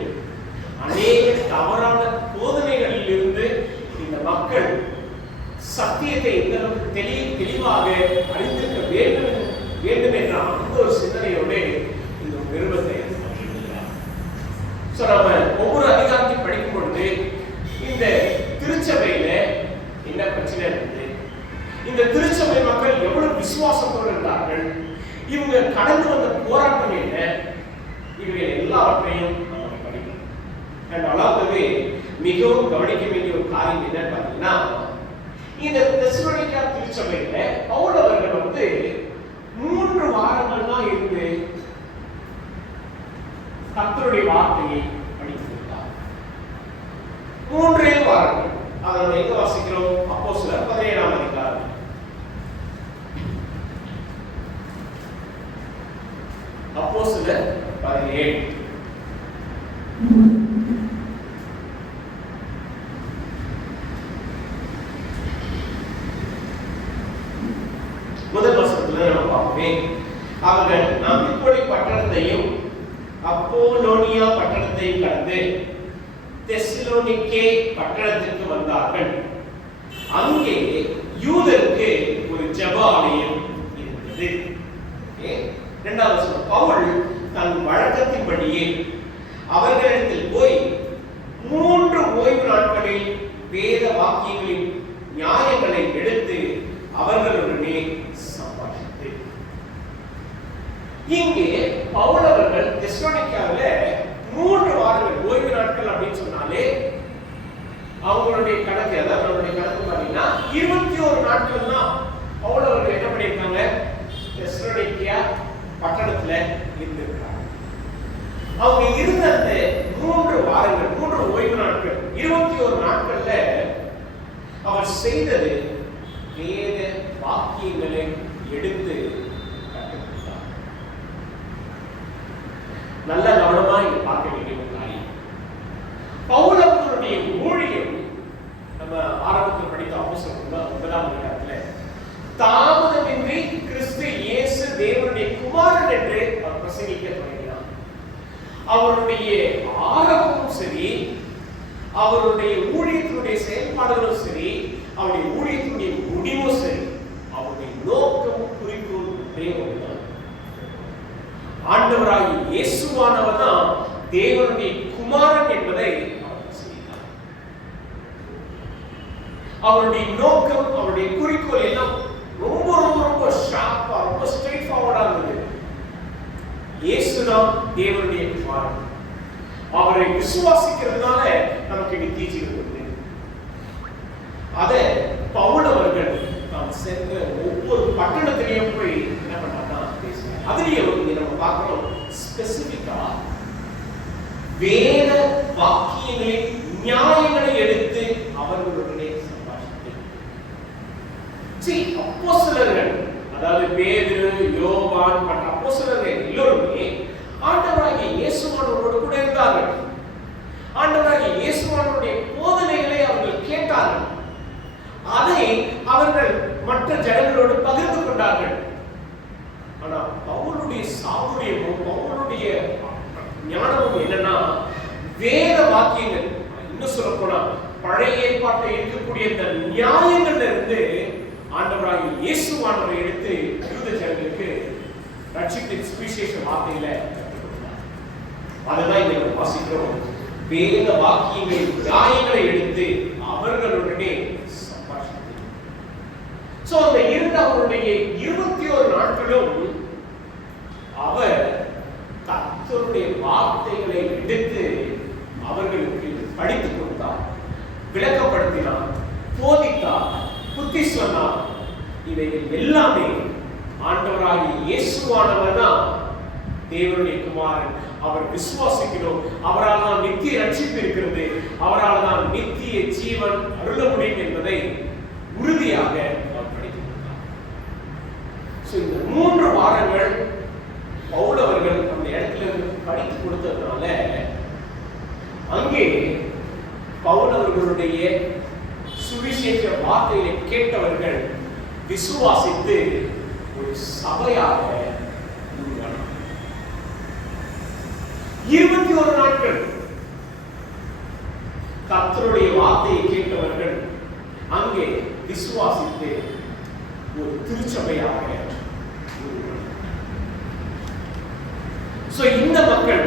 அநேக தவறான போதனைகளில் இருந்து இந்த மக்கள் சத்தியத்தை எந்த அளவுக்கு தெளிவாக அறிந்திருக்க வேண்டும் என்ற அந்த ஒரு சிந்தனையோடு இந்த நிருபத்தை நம்ம ஒவ்வொரு அதிகாரத்தையும் படிக்கும் பொழுது இந்த திருச்சபையில என்ன பிரச்சனை இருந்தது, இந்த திருச்சபை மக்கள் எவ்வளவு விசுவாசத்தோடு இருந்தார்கள், இவங்க கடந்து வந்த போராட்டம் என்ன, இவர்கள் எல்லாவற்றையும் நம்ம படிக்கணும். அதாவது மிகவும் கவனிக்க வேண்டிய ஒரு காரியம் என்னன்னு பாத்தீங்கன்னா, இந்த தெசலோனிக்கா திருச்சபையில பவுல் அவர்கள் 3 வாரங்கள் தான் இருந்து கர்த்தருடைய வார்த்தையை படித்திருந்தார். 3 வாரங்கள். அதோட எங்க வாசிக்கிறோம்? அப்போஸ்தலர் 17ஆம் அதிகாரம். அப்போஸ்தலர் 17. முதல் வசனத்துல நம்ம பார்ப்போமே, அவர்கள் அம்பிப்பொலி பட்டணத்தையும் அப்போலோனியா பட்டணத்தையும் கடந்து தெசலோனிக்கே பட்டணத்திற்கு வந்தார்கள். அங்கே யூதருக்கு ஒரு ஜெப ஆலயம் இருந்தது. இரண்டாவது வசனம், பவுல் தன் வழக்கத்தின்படியே அவர்களிடத்தில் போய் 3 ஓய்வு நாட்களில் வேத வாக்கியங்களின் நியாயங்களை எடுத்து அவர்களுடனே சம்பாஷித்து. இங்கே பவுல் அவர்கள் தெசலோனிக்காவில 3 வாரங்கள் ஓய்வு நாட்கள் அப்படின்னு சொன்னாலே அவங்களுடைய கணக்கு, அதாவது அவங்களுடைய கணக்கு பாத்தீங்கன்னா 21 நாட்கள் தான் பவுல் அவர்கள் என்ன பண்ணியிருக்காங்க, தெசலோனிக்கா பட்டணத்துல இருந்திருக்கிறாங்க. அவங்க இருந்த அந்த 3 வாரங்கள், 3 ஓய்வு நாட்கள், 21 நாட்கள்ல அவர் செய்தது வேத வாக்கியங்களை எடுத்து கற்றுக்கொண்டார். நல்ல கவனமா இங்க பார்க்க வேண்டிய ஒரு காரியம், பவுலவர்களுடைய ஊழியம் நம்ம ஆரம்பத்தில் படித்த அப்போஸ்தலர் 9ஆம் அதிகாரத்துல தாமதமின்றி கிறிஸ்து இயேசு தேவனுடைய குமாரன் என்று அவர் பிரசங்கிக்க தொடங்கினார். அவருடைய ஆரம்பமும் சரி, அவருடைய ஊழியத்தினுடைய செயல்பாடுகளும் சரி, அவருடைய ஊழியத்தினுடைய முடிவும் சரி, அவருடைய நோக்கம் குறிக்கோள் ஒன்றே ஒன்றுதான். ஆண்டவராகிய இயேசுவானவர் தான் தேவனுடைய குமாரன் என்பதை அவர் பிரசங்கித்தார். அவருடைய நோக்கம், அவருடைய குறிக்கோள் எல்லாம் ரொம்ப ரொம்ப ரொம்ப ஷார்ப்பா, ரொம்ப ஸ்ட்ரெயிட் ஃபார்வர்டா இருந்தது. இயேசுதான் தேவனுடைய குமாரன். அவரை விசுவாசிக்கிறதுனால நமக்கு நித்திய ஜீவன் உண்டு. அதை பவுல் அவர்கள் நாம் சென்ற ஒவ்வொரு பட்டணத்திலையும் போய் என்ன பண்ணாங்கன்னா பேசுறாங்க. அதுலயும் இங்க நம்ம பார்க்கிறோம், ஸ்பெசிபிக்கா வேத வாக்கியங்களின் நியாயங்களை எடுத்து அவர்களுடைய சம்பாஷித்தார். அப்போஸ்தலர்கள், அதாவது பேதுரு, யோவான் மற்ற அப்போஸ்தலர்கள் எல்லோருமே ஆண்டவராகிய இயேசுவானவரோடு கூட இருந்தார்கள். ஆண்டவராகிய இயேசுவானவருடைய போதனைகளை அவர்கள் கேட்டார்கள். அதை அவர்கள் மற்ற ஜனங்களோடு பகிர்ந்து கொண்டார்கள். ஆனா பவுலுடைய சாதுரியமும் பவுலுடைய ஞானமும் என்னன்னா, வேத வாக்கியங்கள், இன்னும் சொல்ல போனா பழைய ஏற்பாட்டில் இருக்கக்கூடிய இந்த நியாயங்கள்ல இருந்து ஆண்டவராகிய இயேசுவானவரை எடுத்து யூத ஜனங்களுக்கு ரட்சிப்பின் சுவிசேஷ வார்த்தையில அதுதான் இங்க வாசிக்கிறோம். வேத வாக்கியங்களின் நியாயங்களை எடுத்து அவர்களுடனே சம்பாஷித்தார். சோ அந்த அவருடைய 21 நாட்களும் அவர் கர்த்தருடைய வார்த்தைகளை எடுத்து அவர்களுக்கு படித்துக் கொடுத்தார், விளக்கப்படுத்தினார், போதித்தார், புத்தி சொன்னார். இவைகள் எல்லாமே ஆண்டவராகிய இயேசுவானவர் தான் தேவனுடைய குமாரன். அவர் விசுவாசிக்கிறோம், அவரால் தான் நித்திய ரட்சிப்பு இருக்கிறது, அவரால் தான் நித்திய ஜீவன் அருள முடியும் என்பதை உறுதியாக அவர் படித்துக் கொடுத்தார். இந்த 3 வாரங்கள் பவுல் அவர்கள் அந்த இடத்துல இருந்து படித்து கொடுத்ததுனால அங்கே பவுல் அவர்களுடைய சுவிசேஷ வார்த்தையை கேட்டவர்கள் விசுவாசித்து ஒரு சபையாக உருவானார். 21 நாட்கள் கர்த்தருடைய வார்த்தையை கேட்டவர்கள் அங்கே விசுவாசித்து ஒரு திருச்சபையாக உருவானார். இந்த மக்கள்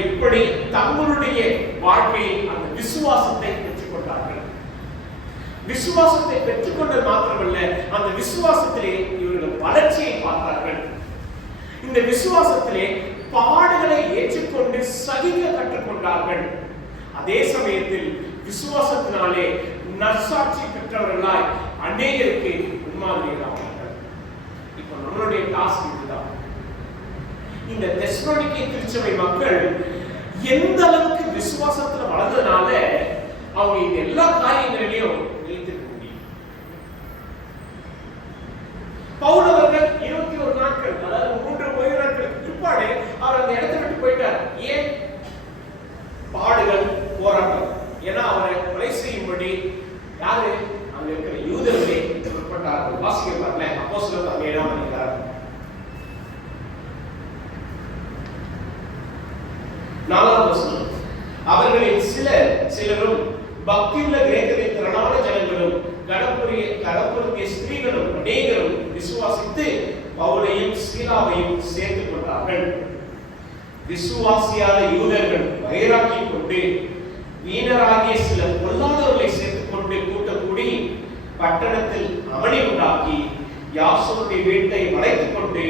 எப்படி தங்களுடைய வாழ்க்கையில் அந்த விசுவாசத்தை பெற்றுக்கொண்டார்கள்? விசுவாசத்தை பெற்றுக்கொண்டது மாத்திரமல்ல, அந்த விசுவாசத்திலே இவர்கள் வளர்ச்சியை பார்த்தார்கள். இந்த விசுவாசத்திலே பாடுகளை ஏற்றுக்கொண்டு சகிக்க கற்றுக்கொண்டார்கள். அதே சமயத்தில் விசுவாசத்தினாலே நற்சாட்சி பெற்றவர்களாய் அநேகருக்கு முன்மாதிரிகளானார்கள். இப்ப நம்மளுடைய டாஸ்க் இதுதான். இந்த தெசலோனிக்கே திருச்சபை மக்கள் எந்த அளவுக்கு விசுவாசத்துல வளர்ந்ததுனால அவங்க இந்த எல்லா காரியங்களிலையும் நிலைத்திருக்க முடியும். பவுல் அவர்கள் 21 நாட்கள், அதாவது 3 ஓய்வு நாட்களுக்கு பிற்பாடு அவர் அந்த இடத்தை விட்டு போயிட்டார். ஏன்? பாடுகள், போராட்டம். ஏன்னா அவரை கொலை செய்யும்படி யாரு? அங்க இருக்கிற யூதர்களே முற்பட்டார்கள். வாசிக்க பாருங்க, அப்போஸ்தலர் 7ஆம் அதிகாரம் 4ஆம் வசனம். அவர்களில் சிலரும் பக்தியுள்ள கிரேக்கரின் திரளான ஜனங்களும் கடப்புரிய ஸ்திரீகளும் அநேகரும் விசுவாசித்து பவுலையும் சீலாவையும் சேர்த்துக் கொண்டார்கள். விசுவாசியாத யூதர்கள் வைராக்கியம் கொண்டு வீணராகிய சில பொல்லாதவர்களை சேர்த்துக் கொண்டு கூட்டக்கூடி பட்டணத்தில் அமளி உண்டாக்கி யாசோனுடைய வீட்டை வளைத்துக் கொண்டு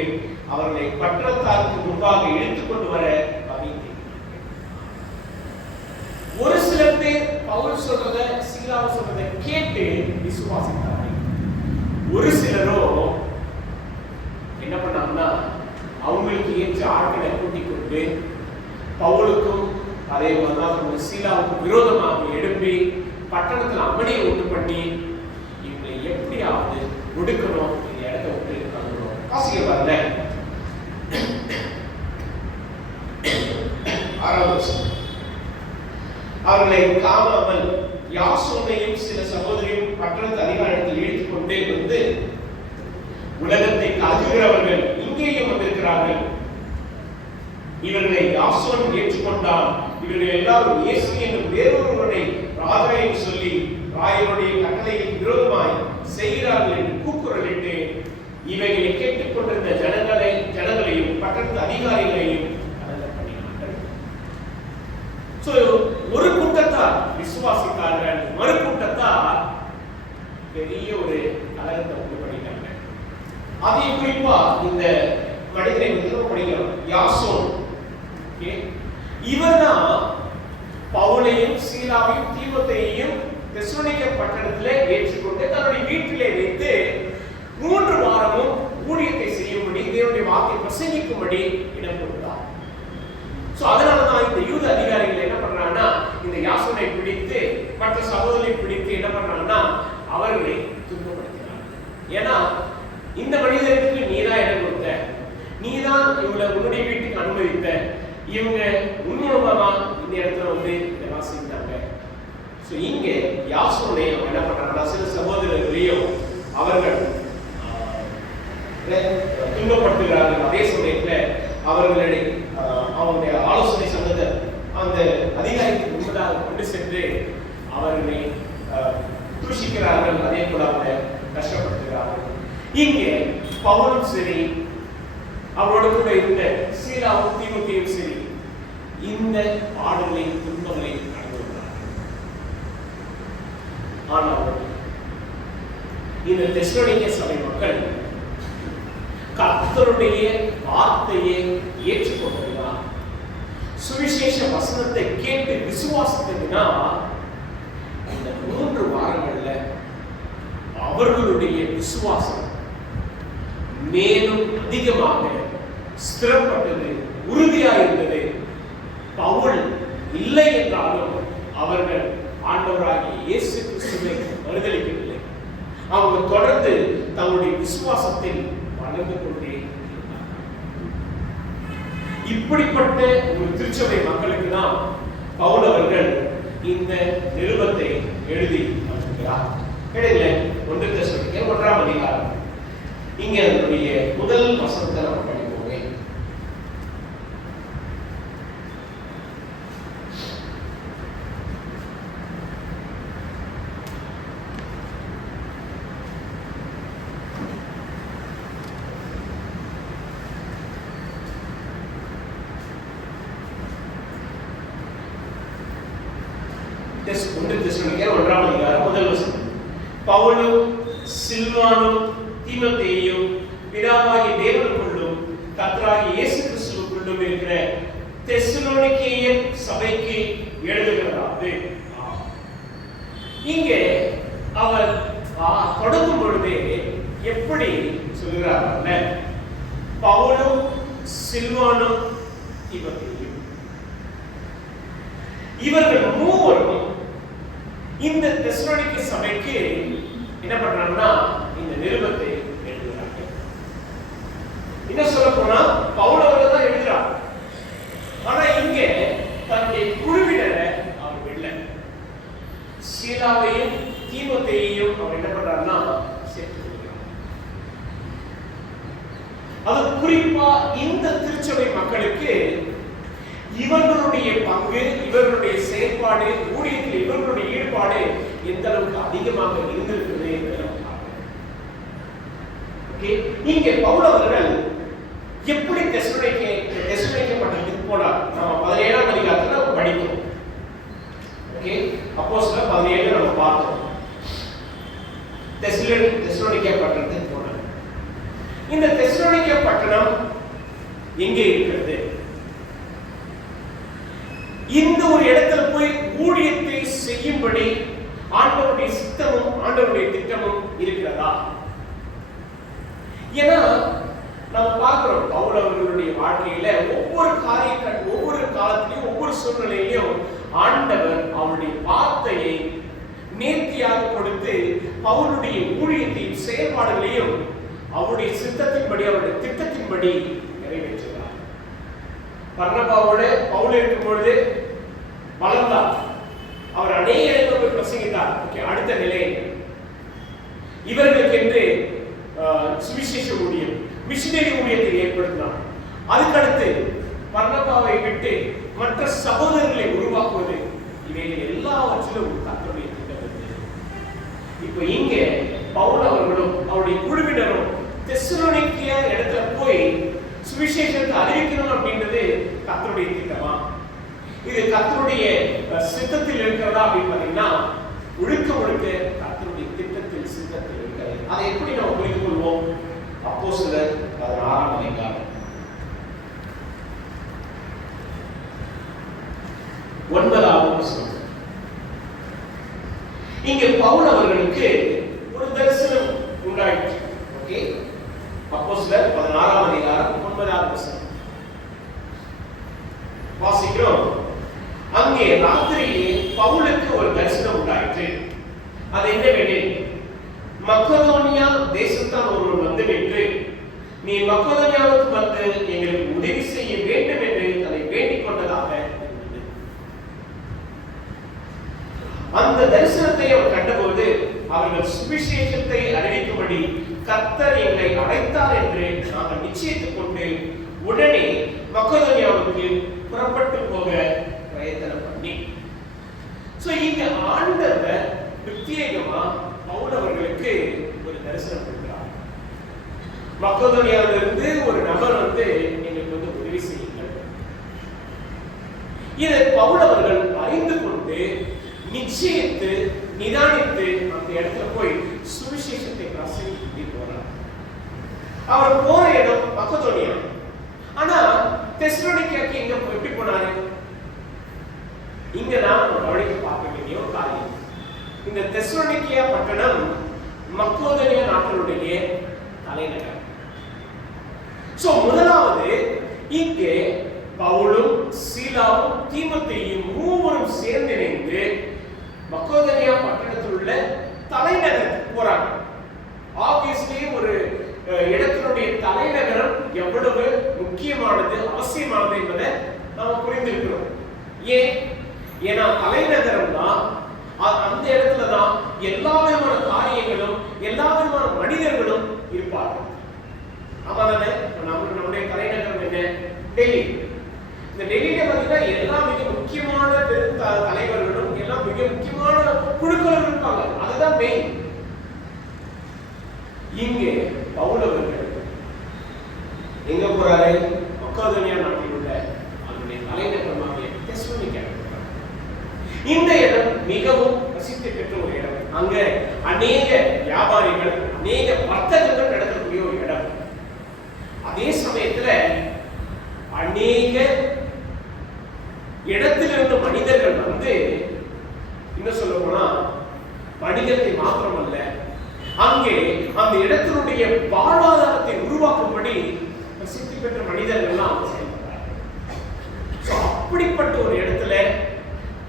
அவர்களை பட்டணத்தாருக்கு முன்பாக இழுத்துக் கொண்டு வர ஒரு சில பேர் பவுல் சொல்றத சீலாவை சொல்றதை கேட்டு விசுவாசித்தார்கள். ஒரு சிலரோ என்ன பண்ணாங்கன்னா அவங்களுக்கு பொழுது பவுலுக்கும் அதே மாதிரிதான் சீலாவுக்கும் விரோதமாக எழுப்பி பட்டணத்தில் அமளியை உண்டு பண்ணி இவங்களை எப்படியாவது ஒடுக்கணும், இந்த இடத்தை விட்டு தந்துடும். வாசிக்க பாருங்க 6வது வசனம். அவர்களை காணாமல் யாசோனையும் சில சகோதரியும் பட்டணத்து அதிகாரத்தில் இழுத்துக் கொண்டே வந்து, உலகத்தை கலக்குகிறவர்கள் இங்கேயும் வந்திருக்கிறார்கள், இவர்களை யாசோன் ஏற்றுக்கொண்டால் இவர்கள் எல்லாரும் இயேசு என்னும் வேறொருவரை ராஜா என்று சொல்லி ராயனுடைய கட்டளைக்கு விரோதமாய் செய்கிறார்கள் என்று கூக்குரலிட்டு இவைகளை கேட்டுக் கொண்டிருந்த ஜனங்களையும் பட்டணத்து அதிகாரிகளையும் பண்ணினார்கள். ஒரு கூட்டத்தார் விசுவாசித்தார்கள், மறு கூட்டத்தார் பெரிய ஒரு கலகத்தை உண்டு பண்ணிட்டாங்க. அதே குறிப்பா இந்த மனிதனை படிக்கிறோம், யாசோன். இவர்தான் பவுலையும் சீலாவையும் தீமோத்தேயுவையும் தெசலோனிக்கே பட்டணத்திலே ஏற்றுக்கொண்டு தன்னுடைய வீட்டிலே வைத்து 3 வாரமும் ஊழியத்தை செய்யும்படி, தேவனுடைய வாக்கை பிரசங்கிக்கும்படி இடம் கொடுத்தார். அதனாலதான் இந்த யூத அதிகாரிகள் என்ன பண்றாங்கன்னா, இந்த யாசோனை பிடித்து மற்ற சகோதரரை பிடித்து என்ன பண்றாங்கன்னா அவர்களை துன்பப்படுத்தினார். ஏன்னா இந்த மனிதருக்கு நீதான் இடம் கொடுத்த, நீதான் இவங்களை உன்னுடைய வீட்டுக்கு அனுமதித்த, இவங்க உண்மையா இந்த இடத்துல வந்து இதெல்லாம் செஞ்சாங்க. இங்க யாசோனை அவங்க என்ன பண்றாங்கன்னா சில சகோதரர்களையும் அவர்கள் துன்பப்படுத்துகிறார்கள். அதே சமயத்துல அவர்களை அவங்களுடைய ஆலோசனை சங்கத்தை அந்த அதிகாரிக்கு முன்பதாக கொண்டு சென்று அவர்களை தூஷிக்கிறார்கள், அதே போல அவரை கஷ்டப்படுத்துகிறார்கள். இங்கே பவுலும் சரி, அவரோட கூட இருந்த சீலாவும் தீமோத்தேயும் சரி, இந்த பாடுகளை துன்பங்களை அனுபவிக்கிறார்கள். ஆனால் இந்த தெசலோனிக்கே சபை மக்கள் கர்த்தருடைய வார்த்தையை ஏற்றுக்கொண்டதினால், சுவிசேஷ வசனத்தை கேட்டு விசுவாசித்ததினால் இந்த 3 வாரங்கள்ல அவர்களுடைய விசுவாசம் மேலும் அதிகமாக ஸ்திரப்பட்டது, உறுதியாக இருந்தது. பவுல் இல்லை என்றாலும் அவர்கள் ஆண்டவராகிய இயேசு கிறிஸ்துவை மறுதலிக்கவில்லை. அவங்க தொடர்ந்து தங்களுடைய விசுவாசத்தில் வளர்ந்து கொண்டே இருந்தார். இப்படிப்பட்ட ஒரு திருச்சபை மக்களுக்கு தான் பவுல் அவர்கள் இந்த நிருபத்தை எழுதி அனுப்புகிறார். கிடையில 1 தெசலோனிக்கேயர் 1ஆம் அதிகாரம். இங்க அதனுடைய முதல் வசனத்தை நம்ம படிப்போம். பவுலும் சில்வானும் தீமோத்தேயும் பிதாவாகிய தேவனுக்குள்ளும் கர்த்தராகிய இயேசு கிறிஸ்துவுக்குள்ளும் இருக்கிற தெசலோனிக்கேய சபைக்கு எழுதுகிறார். இங்கே அவர் தொடங்கும் பொழுதே எப்படி சொல்கிறார்? பவுலும் சில்வானும் தீமோத்தேயும், இவர்கள் மூவரும் இந்த தெசலோனிக்கே சபைக்கு என்ன பண்றாங்கன்னா இந்த நிருபத்தை எழுதுகிறார்கள். என்ன சொல்ல போனா பவுல் அவர்கள் தான் எழுதுறார். ஆனா இங்க தன்னுடைய குழுவினரை அவர் விடல. சீலாவையும் தீமோத்தேயையும் அவர் என்ன பண்றாருன்னா சேர்த்து கொள்கிறார். அது குறிப்பா இந்த திருச்சபை மக்களுக்கு இவர்களுடைய பங்கு, இவர்களுடைய செயல்பாடு, ஊழியத்தில் இவர்களுடைய ஈடுபாடு எந்த அளவுக்கு அதிகமாக இருந்திருக்கிறது என்பதை இங்கே பவுல் அவர்கள் எப்படி தெசலோனிக்கே பட்டணத்துக்கு போனார். நம்ம 17ஆம் அதிகாரத்துல படித்தோம். அப்போஸ்தலர் 17 நம்ம பார்த்தோம். தெசலோனிக்கே பட்டணத்துக்கு போனார். இந்த தெசலோனிக்கே பட்டணம் எங்கே இருக்கிறது? இந்த ஒரு இடத்துல போய் ஊழியத்தை செய்யும்படி ஆண்டவருடைய சித்தமும் ஆண்டவருடைய திட்டமும் இருக்கிறதா? ஏன்னா நம்ம பார்க்கிறோம் பவுல் அவர்களுடைய வாழ்க்கையில ஒவ்வொரு ஒவ்வொரு காலத்திலையும் ஒவ்வொரு சூழ்நிலையிலும் ஆண்டவர் அவருடைய வார்த்தையை நேர்த்தியாக கொடுத்து பவுலுடைய ஊழியத்தையும் செயல்பாடுகளையும் அவருடைய சித்தத்தின்படி அவருடைய திட்டத்தின்படி நிறைவேற்றுகிறார். பர்னபாவோட பவுல் இருக்கும் பொழுது வளர்ந்தார். அவர் அநேக இடங்களில் பிரசங்கித்தார். அடுத்த நிலை இவர்களுக்கு என்று சுவிசேஷ ஊழியம், மிஷனரி ஊழியத்தை ஏற்படுத்தினார். அதுக்கடுத்து பர்னபாவை விட்டு மற்ற சகோதரர்களை உருவாக்குவது, இவைகள் எல்லாவற்றிலும் கர்த்தருடைய திட்டம் இருந்தது. இப்ப இங்கே பவுல் அவர்களும் அவருடைய குழுவினரும் தெசலோனிக்கே இடத்துல போய் சுவிசேஷத்தை அறிவிக்கணும் அப்படின்றது கர்த்தருடைய திட்டமா? இது கர்த்தருடைய சித்தத்தில் இருக்கிறதா அப்படின்னு பாத்தீங்கன்னா முழுக்க முழுக்க கர்த்தருடைய திட்டத்தில் சித்தத்தில் இருக்கிறது. அதை எப்படி நம்ம புரிந்து கொள்வோம்? அப்போஸ்தலர் 16ஆம் அதிகாரம் 9வது வசனம். இங்கே பவுல் அவர்களுக்கு ஒரு தரிசனம் உண்டாயிற்று. ஓகே, அப்போஸ்தலர் 16ஆம் அதிகாரம் 9வது வசனம் வாசிக்கிறோம். அங்கே ராத்திரியே பவுலுக்கு ஒரு தரிசனம் உண்டாயிற்று. அது என்னவெனில், மக்கதோனியா தேசத்தான் ஒருவர் வந்து நின்று, நீ மக்கதோனியாவுக்கு வந்து எங்களுக்கு உதவி செய்ய வேண்டும் என்று அதை வேண்டிக் கொண்டதாக இருந்தது. அந்த தரிசனத்தை அவர் கண்டபோது அவர்கள் சுவிசேஷத்தை அறிவிக்கும்படி கர்த்தர் எங்களை அழைத்தார் என்று நாங்கள் நிச்சயித்துக் கொண்டு உடனே மக்கதோனியாவுக்கு புறப்பட்டு போக பிரயத்தனம் பண்ணி. இங்க ஆண்டவர் பிரத்யேகமா பவுல் அவர்களுக்கு ஒரு தரிசனம் கொடுக்கிறார். மக்கதோனியாவிலிருந்து ஒரு நபர் வந்து எங்களுக்கு வந்து உதவி செய்யுங்கள். இதை பவுல் அவர்கள் அறிந்து கொண்டு நிச்சயித்து நிதானித்து அந்த இடத்துல போய் சுவிசேஷத்தை பிரசங்கி போறார். அவர் போற இடம் மக்கதோனியா. ஆனா தெசலோனிக்கேக்கு எங்க எப்படி போனாரு? இங்க நான் கவனித்து பார்க்க வேண்டிய ஒரு காரியம், இந்த தெசலோனிக்கே பட்டணம் மக்கதோனியா நாட்டினுடைய தலைநகர். முதலாவது இங்கே பவுலும் சீலாவும் தீமோத்தேயும் மூவரும் சேர்ந்து இணைந்து மக்கதோனியா பட்டணத்தில் உள்ள தலைநகருக்கு போறாங்க. ஆப்வியஸ்லி ஒரு இடத்தினுடைய தலைநகரம் எவ்வளவு முக்கியமானது, அவசியமானது என்பதை நாம் புரிந்திருக்கிறோம். ஏன்னா தலைநகரம் தான், அந்த இடத்துல தான் எல்லா விதமான காரியங்களும் எல்லா விதமான மனிதர்களும் இருப்பார்கள். ஆமா தானே? நம்முடைய தலைநகரம் என்ன? டெல்லி. இந்த டெல்லியில பாத்தீங்கன்னா எல்லா மிக முக்கியமான தலைவர்களும் எல்லாம் மிக முக்கியமான குழுக்களும் இருப்பாங்க. அதுதான் மெயின். இங்கே பவுல் அவர்கள் எங்க போறாரு? மக்கதோனியா நாட்டில் உள்ள அவருடைய தலைநகரமாக தெசலோனிக்கே. இந்த இடம் மிகவும் பிரசித்தி பெற்ற ஒரு இடம். அங்க அநேக வியாபாரிகள், அநேக வர்த்தகர்கள் நடக்கக்கூடிய ஒரு இடம். அதே சமயத்துல அநேக இடத்திலிருந்து மனிதர்கள் வந்து, இன்னும் சொல்ல போனா வணிகத்தை மாத்திரமல்ல, அங்கே அந்த இடத்தினுடைய வாழ்வாதாரத்தை உருவாக்கும்படி பிரசித்தி பெற்ற மனிதர்கள்லாம் செயல்படுறாங்க. அப்படிப்பட்ட ஒரு இடத்துல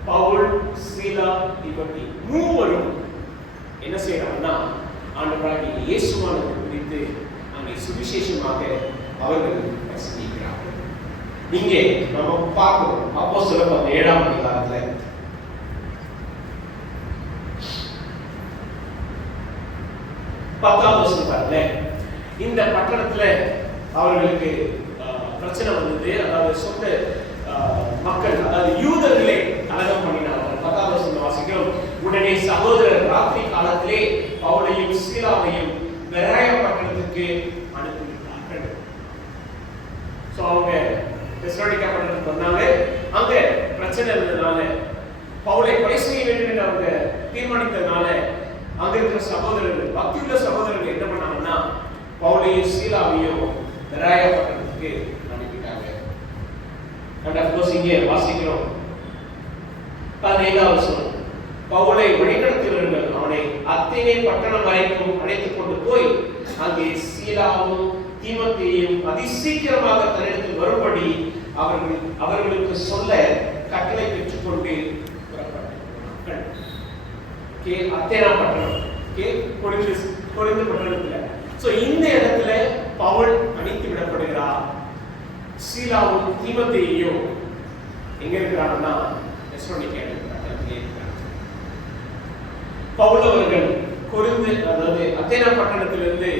பவுல், சீலா, தீமோத்தே மூவரும் என்ன செய்யறாங்கன்னா ஆண்டவராகிய இயேசுவானவரை குறித்து அங்கே சுவிசேஷமாக அவர்கள் பிரசங்கிக்கிறார்கள். இங்கே நம்ம பார்க்கிறோம் அப்போஸ்தலர் 17ஆம் அதிகாரத்துல 10வது வசனம் பாருங்க. இந்த பட்டணத்துல அவர்களுக்கு பிரச்சனை வந்தது. அதாவது சொந்த மக்கள், அதாவது யூதர்களே கலகம் பண்ணினார்கள். 10வது வசனம் வாசிக்கிறோம். உடனே சகோதரர் ராத்திரி காலத்திலே பவுலையும் சீலாவையும் பெராயா பட்டணத்துக்கு அனுப்பிவிட்டார்கள். அவங்க தெசலோனிக்கே பட்டணத்துக்கு வந்தாங்க. அங்க பிரச்சனை இருந்ததுனால, பவுலை கொலை செய்ய வேண்டும் என்று அவங்க தீர்மானித்ததுனால அங்க இருக்கிற சகோதரர்கள், பக்தியுள்ள சகோதரர்கள் என்ன பண்ணாங்கன்னா பவுலையும் சீலாவையும் பெராயா பட்டணத்துக்கு அனுப்பிட்டாங்க. இங்கே வாசிக்கிறோம் 15வது வசனம். பவுலை வழிநடத்தினர்கள் அவனை அத்தேனே பட்டணம் வரைக்கும் அழைத்துக் கொண்டு போய் அங்கே சீலாவும் தீமோத்தேயும் அதிசீக்கிரமாக தன்னிடத்தில் வரும்படி அவர்களுக்கு சொல்ல கட்டளை பெற்றுக்கொண்டு புறப்பட்டார்கள். அத்தேனா பட்டணம், கொரிந்து பட்டணத்துல. சோ இந்த இடத்துல பவுல் அணித்து விடப்படுகிறார். சீலாவும் தீமோத்தேயுவும் எங்க இருக்கிறாங்கன்னா தெசலோனிக்கே பட்டணத்திலே இருக்கிறார். பவுல் அவர்கள் கொரிந்து, அதாவது அத்தேனா பட்டணத்திலிருந்து,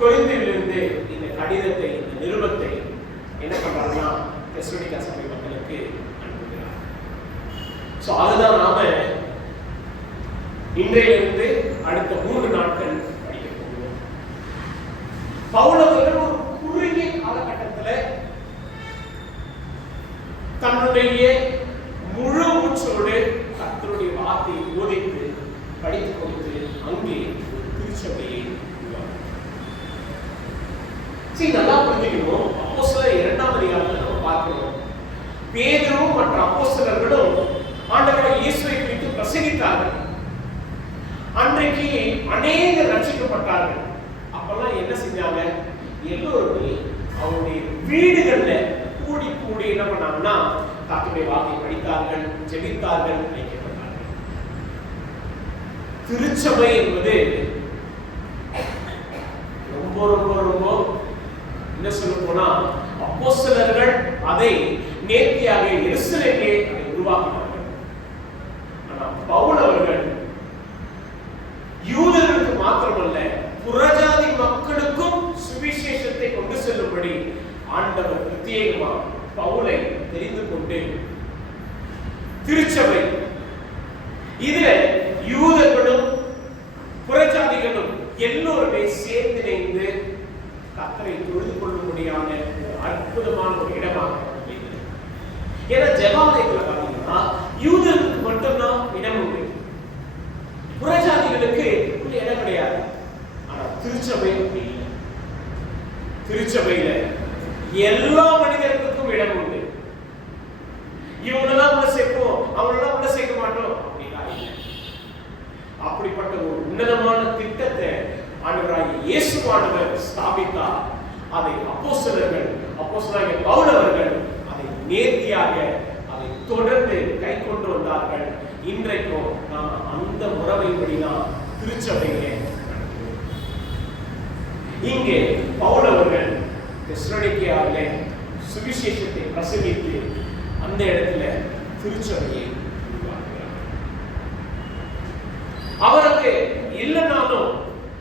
கொரிந்திலிருந்து இந்த கடிதத்தை, இந்த நிருபத்தை என்ன பண்றாங்கன்னா தெசலோனிக்கா சபை மக்களுக்கு அனுப்புகிறார். சோ அதுதான் நாம இன்றையிலிருந்து அடுத்த 3 நாட்கள் படிக்க போகிறோம். பவுல் அவர்கள் ஒரு குறுகிய காலகட்டத்தில் தன்னுடைய முழு மூச்சோடு கர்த்தருடைய வார்த்தையை போதித்து படித்துக் கொடுத்து அங்கே ஒரு திருச்சபையை நல்லா புரிஞ்சுக்கணும். அப்போஸ்தலர் 2ஆம் அதிகாரத்தில் நம்ம பார்க்கிறோம், பேதுருவும் மற்ற அப்போஸ்தலர்களும் ஆண்டவராகிய இயேசுவை குறித்து பிரசங்கித்தார்கள். அன்றைக்கு அநேகர் ரட்சிக்கப்பட்டார்கள். அப்பெல்லாம் என்ன செஞ்சாங்க? எல்லோருமே அவருடைய வீடுகள்ல கூடி கூடி என்ன பண்ணாங்கன்னா கர்த்தருடைய வார்த்தையை படித்தார்கள், ஜெபித்தார்கள், வைக்கப்பட்டார்கள். திருச்சபை என்பது ரொம்ப ரொம்ப ரொம்ப என்ன சொல்ல போனா, அப்போஸ்தலர்கள் அதை நேர்த்தியாக எருசலேமிலே அதை உருவாக்கினார்கள். ஆனா பவுல் அவர்கள் யூதர்களுக்கு மாத்திரமல்ல புறஜாதி மக்களுக்கும் சுவிசேஷத்தை கொண்டு செல்லும்படி ஆண்டவர் பிரத்யேகமாக பவுலை தெரிந்து கொண்டு திருச்சபை இதுல யூதர்களும் புறஜாதிகளும் எல்லோருமே சேர்ந்து இணைந்து கர்த்தரை தொழுது கொள்ளும்படியான அற்புதமான ஒரு இடமாக. ஏன்னா ஜெபாலயத்துல பாத்தீங்கன்னா யூதர்களுக்கு மட்டும்தான் இடம் உண்டு, புறஜாதிகளுக்கு இடம் கிடையாது. ஆனா திருச்சபை இல்லை. திருச்சபையில எல்லா மனிதர்களுக்கும் இடம் உண்டு. இவங்களெல்லாம் உள்ள சேர்ப்போம், அவங்களெல்லாம் உள்ள சேர்க்க மாட்டோம் அப்படின்னா இல்லை. அப்படிப்பட்ட ஒரு உன்னதமான திட்டத்தை ஆண்டவராகிய இயேசுவானவர் ஸ்தாபித்தார். அதை அப்போஸ்தலர்கள், அப்போஸ்தலராகிய பவுல் அவர்கள் அதை நேர்த்தியாக அதை தொடர்ந்து கை கொண்டு வந்தார்கள். இன்றைக்கும் நாம் அந்த முறைமைப்படிதான் திருச்சபையிலே இங்கே பவுல் அவர்கள் தெசலோனிக்கேயிலே சுவிசேஷத்தை பிரசங்கித்து அந்த இடத்துல திருச்சபையை உருவாக்குகிறார். அவருக்கு இல்லைனாலும்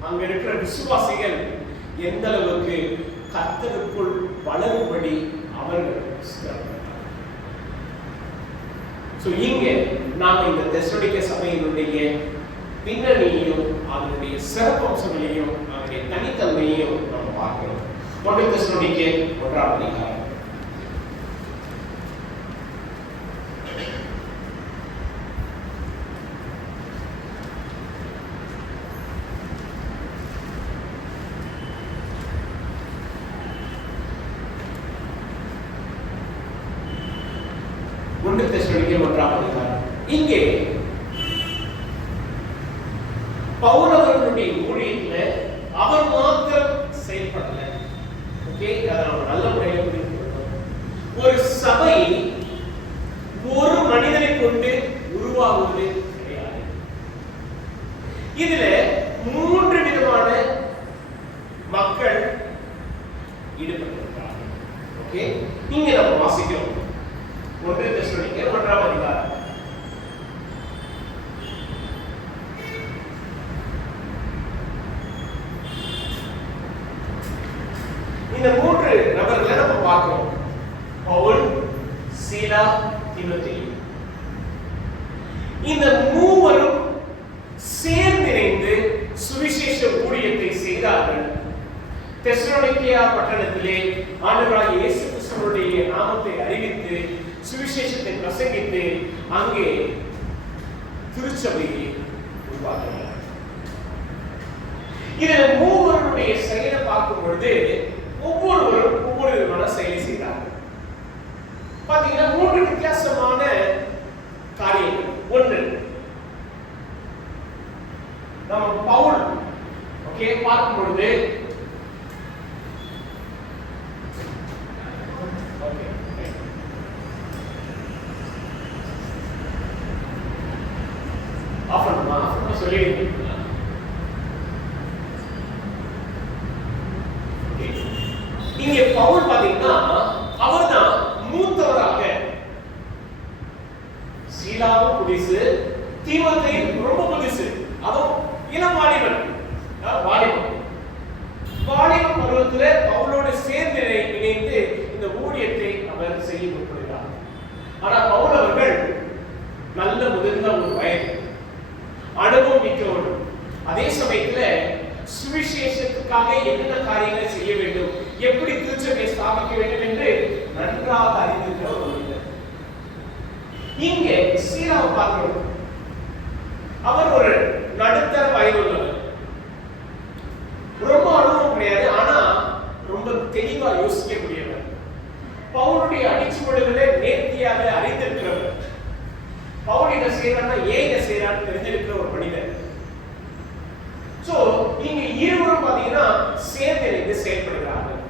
அங்க இருக்கிற விசுவாசிகள் எந்த அளவுக்கு கர்த்தருக்குள் வளரும்படி அவர்கள் இங்க நாம இந்த தெசலோனிக்கே சபையினுடைய பின்னணியையும் அதனுடைய சிறப்பம்சங்களையும் அதனுடைய தனித்தன்மையையும் நாம் பார்க்கிறோம். 1 தெசலோனிக்கே 1ஆம் அதிகாரம். இங்கே பவுல் அவர்களுடைய ஊழியத்துல அவர் மாத்திரம் செயல்படல. நல்ல முறையில் புரிந்துகொள்ளணும். ஒரு சபை ஒரு மனிதனை கொண்டு உருவாகுவது கிடையாது. இதுல 3 விதமான மக்கள் ஈடுபட்டிருக்கிறார்கள். இங்க நம்ம வாசிக்கிறோம் 1 தெசலோனிக்கே 1ஆம் அதிகாரம். இந்த 3 நபர்களை நம்ம பார்க்கிறோம். பவுல், சீலா, தீமோத்தேயு. இந்த மூவரும் சேர்ந்திணைந்து சுவிசேஷ ஊழியத்தை செய்தார்கள். தெசலோனிக்கேயா பட்டணத்திலே ஆண்டவராகிய இயேசு கிறிஸ்துவினுடைய நாமத்தை அறிவித்து சுவிசேஷத்தை பிரசங்கித்து அங்கே திருச்சபையை உருவாக்கினார். இதில் மூவருடைய செயலை பார்க்கும் பொழுது ஒவ்வொருவரும் ஒவ்வொரு விதமான செயலை செய்தார்கள். பாத்தீங்கன்னா 3 வித்தியாசமான காரியங்கள். ஒன்று, நம்ம பவுல் பார்க்கும் பொழுது சொல்லியிருக்கீங்களா? இங்க பவுல் பாத்தீங்கன்னா அவர்தான் மூத்தவராக, சீலாவும் புதுசு, தீமோத்தேயும் ரொம்ப புதுசு, அதுவும் இளம் வாலிபன். வாலிப பருவத்தில் பவுலோடு சேர்ந்து இணைந்து இந்த ஊழியத்தை அவர் செய்ய முற்படுகிறார். ஆனா பவுல் அவர்கள் நல்ல முதிர்ந்த ஒரு வயது, அனுபவம் மிக்கவர். அதே சமயத்துல சுவிசேஷத்துக்காக என்னென்ன காரியங்களை செய்ய வேண்டும், எப்படி திருச்சபையை ஸ்தாபிக்க வேண்டும் என்று நன்றாக அறிந்திருக்கிற ஒரு மனிதர். இங்கே சீலாவை பார்க்கிறோம். அவர் ஒரு நடுத்தர வயது உள்ளவர், ரொம்ப அனுபவம் கிடையாது, ஆனா ரொம்ப தெளிவா யோசிக்கக்கூடியவர், பவுலுடைய அடிச்சுவடுகளை நேர்த்தியாக அறிந்திருக்கிறவர், பவுல் இதை செய்யறான்னா ஏன் இதை செய்யறான்னு தெரிஞ்சிருக்கிற ஒரு மனிதர். சோ இங்க இருவரும் பாத்தீங்கன்னா சேர்ந்து இணைந்து செயல்படுகிறார்கள்.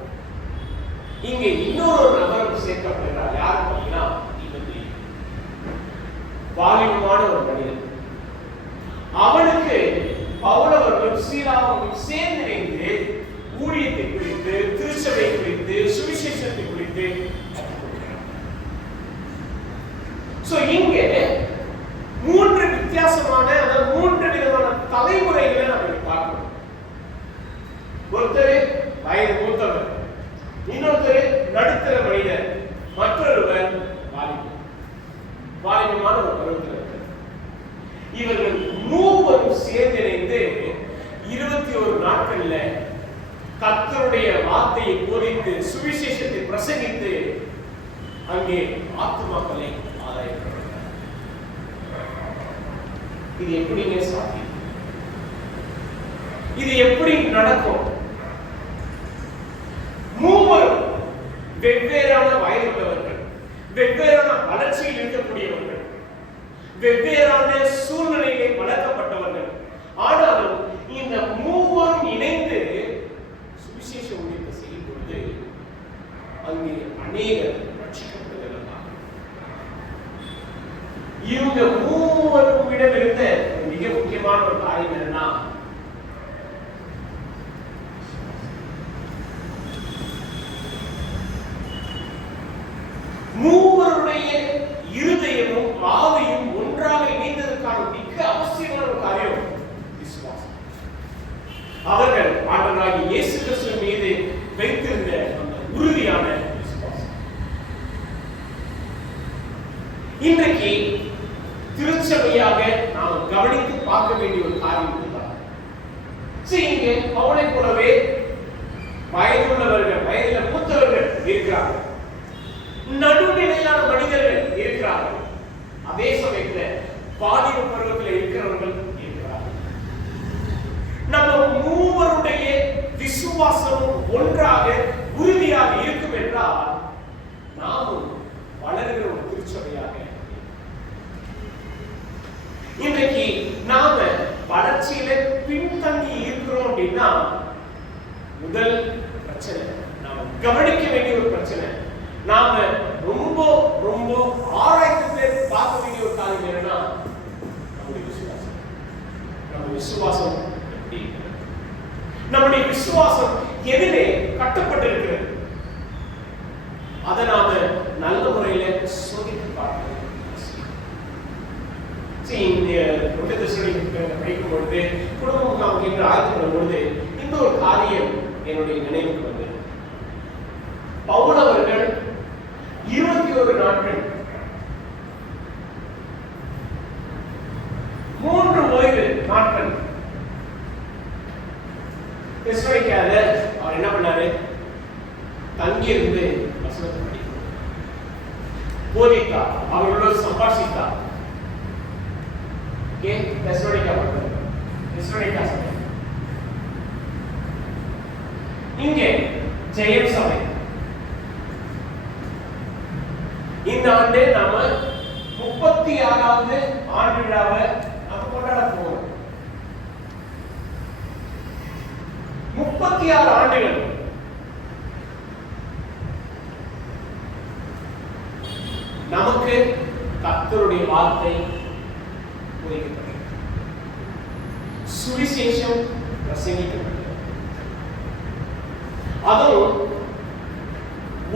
இங்க இன்னொரு நபரும் சேர்க்கப்படுகிறார். யாரு பாத்தீங்கன்னா தீமோத்தேயு, வாலிபமான ஒரு மனிதன். அவனுக்கு பவுல் அவர்களும் சீலாவும் சேர்ந்து இணைந்து ஊழியத்தை குறித்து, திருச்சபை குறித்து, சுவிசேஷத்தை குறித்து இங்க மூன்று வித்தியாசமான, மூன்று விதமான தலைமுறைகளை நம்ம பார்க்கணும். ஒருத்தர் வயது மூத்தவர், இன்னொருத்தர் நடுத்தர மனிதர், மற்றொருவர் வாலிபமான ஒரு பருவத்தில். இவர்கள் மூவரும் சேர்ந்திணைந்து 21 நாட்கள்ல கர்த்தருடைய வார்த்தையை போதித்து சுவிசேஷத்தை பிரசங்கித்து அங்கே ஆத்துமாக்களை ஆதாயப்படுகிறார். இது எப்படிங்க சாத்தியம்? இது எப்படி நடக்கும்? மூவரும் வெவ்வேறான வயதுள்ளவர்கள், வெவ்வேறான வளர்ச்சியில் இருக்கக்கூடியவர்கள், வெவ்வேறான சூழ்நிலையை வளர்க்கப்பட்டவர்கள். ஆனாலும் இந்த மூவரும் இணைந்து சுவிசேஷ ஊழியத்தை செய்யும் பொழுது அங்கே அநேகர் ரட்சிக்கப்படுகிறார்கள். இவங்க மூவரும் இடமிருந்த மிக முக்கியமான ஒரு காரியம் என்னன்னா, மூவருடைய இருதயமும் ஆவியும் ஒன்றாக இணைந்ததற்கான மிக அவசியமான ஒரு காரியம் விசுவாசம். அவர்கள் ஆண்டவராகிய இயேசு கிறிஸ்து மீது வைத்திருந்த அந்த உறுதியான விசுவாசம். இன்றைக்கு திருச்சபையாக நாம் கவனித்து பார்க்க வேண்டிய ஒரு காரியம் இதுதான். இங்கே பவுலை போலவே வயதுள்ளவர்கள், வயதில் மூத்தவர்கள் இருக்கிறார்கள், நடுநிலையான மனிதர்கள் இருக்கிறார்கள், அதே சமயத்தில் வாலிப பருவத்தில் இருக்கிறவர்கள் இருக்கிறார்கள். நம்ம மூவருடைய விசுவாசமும் ஒன்றாக உறுதியாக இருக்கும் என்றால் நாமும் வளர்கிற ஒரு திருச்சபையாக. இன்றைக்கு நாம வளர்ச்சியில பின்தங்கி இருக்கிறோம் அப்படின்னா முதல் பிரச்சனை, நாம கவனிக்க வேண்டிய ஒரு பிரச்சனை, நாம ரொம்ப ரொம்ப ஆராய்ச்சி பார்க்க வேண்டிய ஒரு காரியம் என்னன்னா நம்முடைய விசுவாசம். நம்ம விசுவாசம் எப்படி, நம்முடைய விசுவாசம் எதிலே கட்டப்பட்டிருக்கிறது, அதை நாம நல்ல முறையில சோதித்து பார்க்கணும். படிக்கும் பொழுது, குடும்பம் என்று ஆயத்தப்படும் பொழுது இந்த ஒரு காரியம் என்னுடைய நினைவுக்கு வந்து, பவுல் அவர்கள் 21 நாட்கள் 3 ஓய்வு நாட்கள் வைக்காத அவர் என்ன பண்ணாரு? தங்கி இருந்து வசனத்தை படித்தார், போதித்தார், அவர்களோடு சம்பாஷித்தார். இங்கே ஜெயம் சபை இந்த ஆண்டு நாம 36வது ஆண்டு விழாவை நாம கொண்டாட போறோம். 36 ஆண்டுகள் நமக்கு கர்த்தருடைய வார்த்தை சுவிசேஷம் பிரசங்கிக்கப்பட்டது. அதுவும்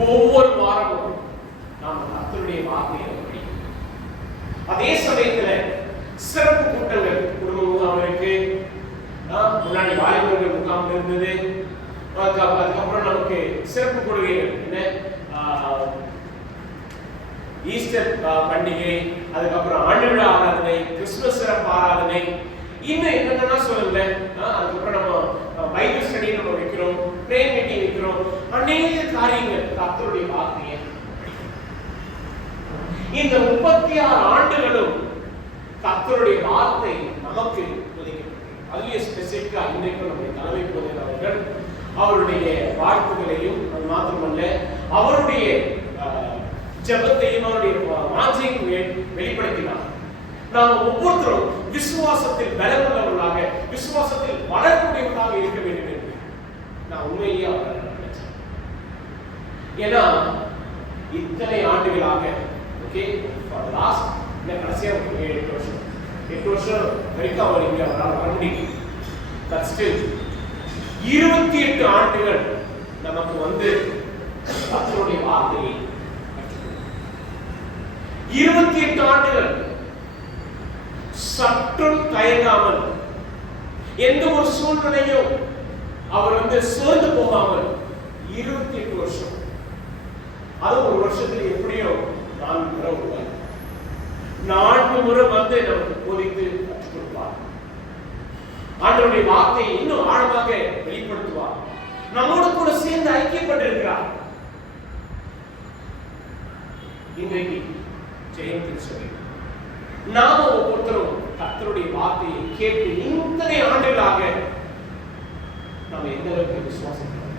ஒவ்வொரு வாரமும் நாம் கர்த்தருடைய வார்த்தையை படிக்கணும். அதே சமயத்துல சிறப்பு கூட்டங்கள், குடும்ப முகாம் இருக்கு, முன்னாடி வாலிபர்கள் முகாம் இருந்தது, அதுக்கப்புறம் நமக்கு சிறப்பு கொள்கைகள் என்ன, ஈஸ்டர் பண்டிகை, அதுக்கப்புறம் ஆண்டு விழா ஆராதனை, கிறிஸ்துமஸ் சிறப்பு ஆராதனை, இன்னும் என்னென்ன சொல்லுங்க. அதுக்கப்புறம் நம்ம பைபிள் ஸ்டடி நம்ம வைக்கிறோம், பிரேயர் மீட்டிங் வைக்கிறோம், அநேக காரியங்கள் கர்த்தருடைய வார்த்தையை. இந்த 36 ஆண்டுகளும் கர்த்தருடைய வார்த்தை நமக்கு ஒதுக்கப்பட்டது. அதுலயே ஸ்பெசிபிக்கா இன்றைக்கு நம்முடைய தலைமை போதகர் அவர்கள் அவருடைய வாழ்த்துக்களையும், அது மாத்திரமல்ல அவருடைய ஜெபத்தையும் அவருடைய வாஞ்சையும் வெளிப்படுத்தினார். நாம் ஒவ்வொருத்தரும் விசுவாசத்தில் பலமுள்ளவர்களாக, விசுவாசத்தில் வளரக்கூடியவர்களாக இருக்க வேண்டும் என்று நான் உண்மையிலேயே அவர்கள் நினைச்சேன். ஏன்னா இத்தனை ஆண்டுகளாக கடைசியா 7-8 வருஷம் 8 வருஷம் வரைக்கும் அவர் இங்கே அவரால் வர முடியும். 28 ஆண்டுகள் நமக்கு வந்து கர்த்தருடைய வார்த்தையை 28 ஆண்டுகள் சற்றும் தயங்காமல், எந்த ஒரு சூழ்நிலையும் அவர் வந்து சோர்ந்து போகாமல் 28 வருஷம். அது ஒரு வருஷத்துல எப்படியோ 4 முறை வருவார். 4 முறை வந்து நமக்கு போதித்து கற்றுக் கொடுப்பார். ஆண்டவருடைய வார்த்தையை இன்னும் ஆழமாக வெளிப்படுத்துவார். நம்மோடு கூட சேர்ந்து ஐக்கியப்பட்டிருக்கிறார். இன்றைக்கு ஜெயம் திருச்சபை நாம ஒவ்வொருத்தரும் கர்த்தருடைய வார்த்தையை கேட்டு இத்தனை ஆண்டுகளாக நாம் எந்த அளவுக்கு விசுவாசிக்கிறோம்?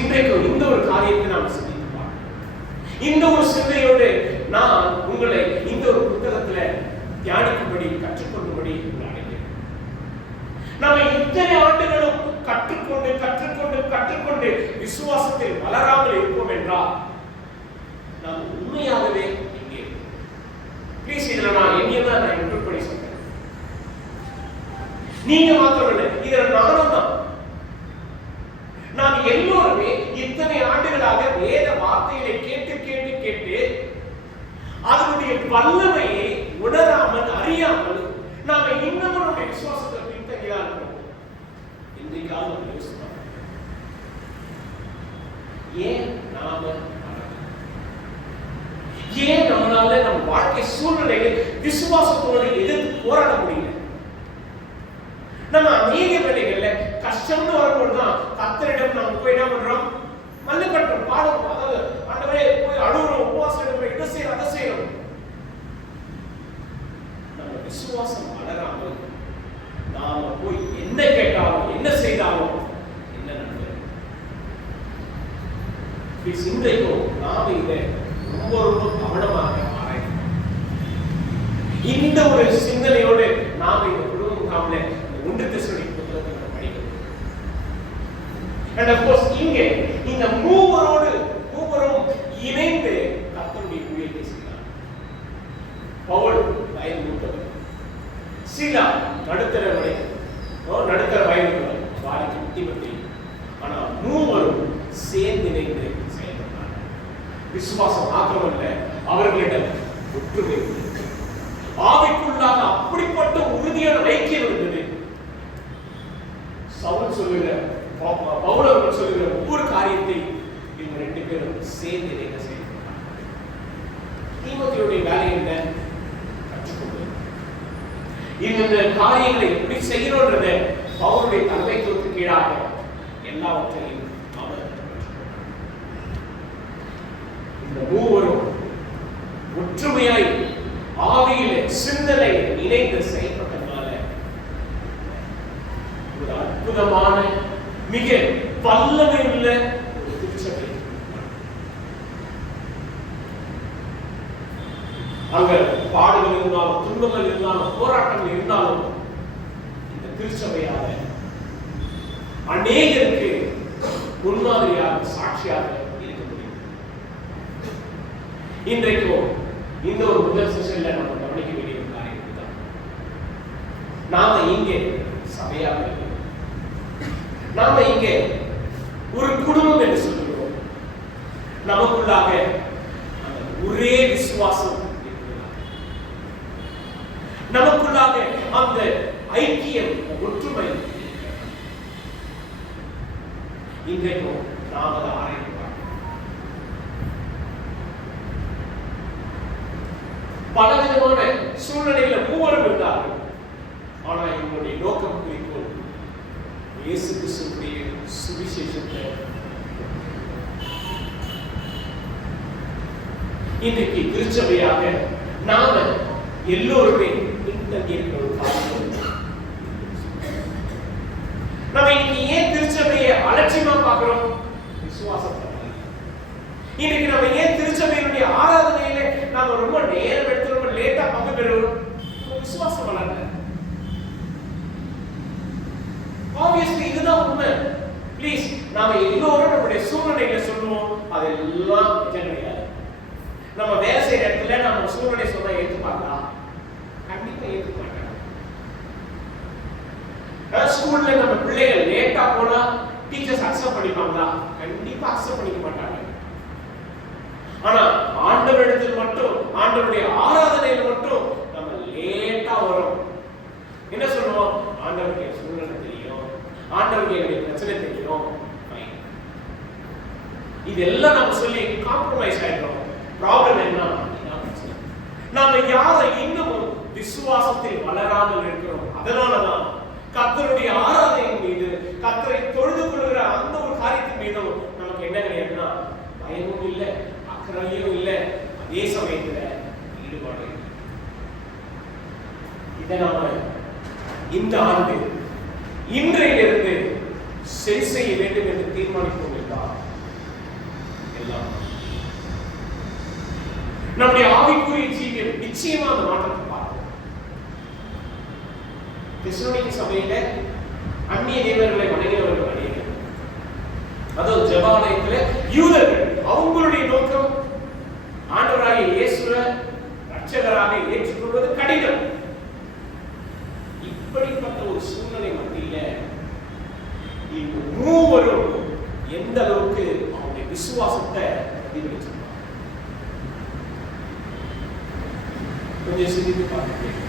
இன்றைக்கு இந்த ஒரு காரியத்தை நாம் சிந்திப்போம். இந்த ஒரு சிந்தையோடு நான் உங்களை இந்த ஒரு புத்தகத்துல தியானிக்கும்படி, கற்றுக்கொள்ளும்படி அழைக்கிறேன். நம்ம இத்தனை ஆண்டுகளும் கற்றுக்கொண்டு கற்றுக்கொண்டு கற்றுக்கொண்டு விசுவாசத்தில் வளராமல் இருப்போம் என்றால் நாம் உண்மையாகவே இங்கே ப்ளீஸ், இதுல நான் என்னையதான் நான் இன்க்ளூட் பண்ணி சொல்றேன். நீங்க மாத்திரம் இல்லை, இதுல நானும் தான். நாம் எல்லோருமே இத்தனை ஆண்டுகளாக வேத வார்த்தைகளை கேட்டு கேட்டு கேட்டு அதனுடைய வல்லமையை உணராமல், அறியாமல் நாம இன்னமும் நம்முடைய விசுவாசத்தை பின்தங்கியா இருக்கிறோம். இன்றைக்காக யோசிப்போம், ஏன் நாம ஏன் நம்மளால நம்ம வாழ்க்கை சூழ்நிலைகள் விசுவாசத்தோடு எதிர்த்து போராட முடியல? நம்ம அநேக வேலைகள்ல கஷ்டம்னு வரும்போதுதான் கர்த்தரிடம் நம்ம போய் என்ன பண்றோம்? மல்லுக்கட்டும், பாடுவோம். அதாவது ஆண்டவரே போய் அழுகுறோம், உபவாசம் எடுக்கிறோம், இதை செய்யறோம், அதை செய்யறோம். நம்ம விசுவாசம் வளராமல் நாம போய் என்ன கேட்டாலும் என்ன செய்தாலும் என்ன நடக்கும்? இன்றைக்கும் நாம இதை ரொம்ப ரொம்ப கவனமாக ஆராயணும். இந்த ஒரு சிந்தனையோடு நாம இந்த குடும்ப முகாம்ல 1 தெசலோனிக்கேயர் புத்தகத்தை படிக்கணும். And of course இங்கே இந்த மூவரும் இணைந்து கர்த்தருடைய ஊழியத்தை செய்தார். பவுல் வயது மூத்தவர், சீலா நடுத்தர வயது வாலிப தீமோத்தேயு. ஆனா மூவரும் சேர்ந்து இணைந்து செயல்பட்டார். விசுவாசம் மாத்திரமல்ல, அவர்களிடம் ஒற்றுமை, ஆவிக்குள்ளாக அப்படிப்பட்ட உறுதியான ஐக்கியம் இருந்தது. பவுல் சொல்லுகிற ஒவ்வொரு காரியத்தை இவங்க 2 பேரும் சேர்ந்து இணைந்து செயல்பட்டார். தீமோத்தேயுடைய வேலை என்ன? கற்றுக்கொண்டு இந்த காரியங்களை எப்படி செய்யணும்ன்றத பவுலுடைய தலைமைத்துவத்துக்கு கீழாக எல்லாவற்றையும் அவர் இந்த மூவரும் ஒற்றுமையாய் ஆவியிலே சிந்தனை இணைந்து செயல்பட்டதுனால ஒரு அற்புதமான மிக வல்லமை உள்ள ஒரு திருச்சபை. அங்க பாடுகள் இருந்தாலும், துன்பங்கள் இருந்தாலும், போராட்டங்கள் இருந்தாலும் இந்த திருச்சபையாக அநேகருக்கு முன்மாதிரியாக, சாட்சியாக இருக்க முடியும். இன்றைக்கும் இந்த ஒரு முதல் செஷன்ல நம்ம கவனிக்க வேண்டிய ஒரு காரியம் தான், நாம இங்கே சபையாக இருக்கிறோம். நாம இங்கே ஒரு குடும்பம் என்று சொல்லுகிறோம். நமக்குள்ளாக ஒரே விசுவாசம், நமக்குள்ளாக அந்த ஐக்கியம், ஒற்றுமை. இன்றைக்கும் நாம் அதை ஆராய்ந்து பலவிதமான சூழ்நிலையில மூவரும் இருந்தார்கள். ஆனா இவங்களுடைய நோக்கம் குறிக்கோள் இயேசு கிறிஸ்துவின் சுவிசேஷத்தை. இன்றைக்கு திருச்சபையாக நாம எல்லோருமே பின்தங்கி இருக்கிற ஒரு காலம். நம்ம இன்னைக்கு ஏன் திருச்சபையை அலட்சியமா பார்க்கிறோம்? விசுவாசத்தை. இன்னைக்கு நம்ம ஏன் திருச்சபையினுடைய ஆராதனையில நாம ரொம்ப நேரம் எடுத்து ரொம்ப லேட்டா பங்கு பெறுவோம்? விசுவாசம் வளரல. ஆப்வியஸ்லி இதுதான் உண்மை. ப்ளீஸ் நாம எல்லோரும் நம்முடைய சூழ்நிலைகளை சொல்லுவோம், அதெல்லாம் நிஜம் கிடையாது. நம்ம வேலை செய்யற இடத்துல நம்ம சூழ்நிலை சொன்னா ஏற்றுப்பாங்களா? கண்டிப்பா ஏற்றுக்க மாட்டாங்க. ஸ்கூல்ல நம்ம பிள்ளைகள் லேட்டா போனா டீச்சர்ஸ் அக்செப்ட் பண்ணிப்பாங்களா? கண்டிப்பா அக்செப்ட் பண்ணிக்க மாட்டாங்க. ஆனா ஆண்டவரிடத்தில் மட்டும், ஆண்டவருடைய ஆராதனையில் மட்டும் நம்ம லேட்டா வரோம். என்ன சொல்லுவோம்? ஆண்டவருடைய சூழ்நிலை தெரியும், ஆண்டவருடைய பிரச்சனை தெரியும், இதெல்லாம் நம்ம சொல்லி காம்ப்ரமைஸ் ஆயிடுறோம். ப்ராப்ளம் என்ன? நாம யாரை இன்னமும் விசுவாசத்தில் வளராமல் இருக்கிறோம். அதனாலதான் கர்த்தருடைய ஆராதனையின் மீது, கர்த்தரை தொழுது கொள்கிற அந்த ஒரு காரியத்தின் மீதும் நமக்கு என்ன கிடையாதுன்னா பயமும் இல்லை, அக்கறையும் இல்லை, அதே சமயத்துல ஈடுபாடு. இதை நாம இந்த ஆண்டு இன்றையிலிருந்து சரி செய்ய வேண்டும் என்று தீர்மானிப்போம் என்றால் எல்லாம் நம்முடைய ஆவிக்குரிய ஜீவியம் நிச்சயமா அந்த மாற்றத்தை பார்ப்போம். தெசலோனிக்கே சபையில அந்நிய தேவர்களை வணங்கினவர்கள் அநேகர். அதுவும் ஜெபாலயத்துல யூதர்கள், அவங்களுடைய நோக்கம் ஆண்டவராகிய இயேசுவை ரட்சகராக ஏற்றுக்கொள்வது கடினம். இப்படிப்பட்ட ஒரு சூழ்நிலை மத்தியில இந்த மூவரும் எந்த அளவுக்கு அவருடைய விசுவாசத்தை பிரதிபலிச்சிருக்காங்க கொஞ்சம் சிந்தித்து பார்க்கிறேன்.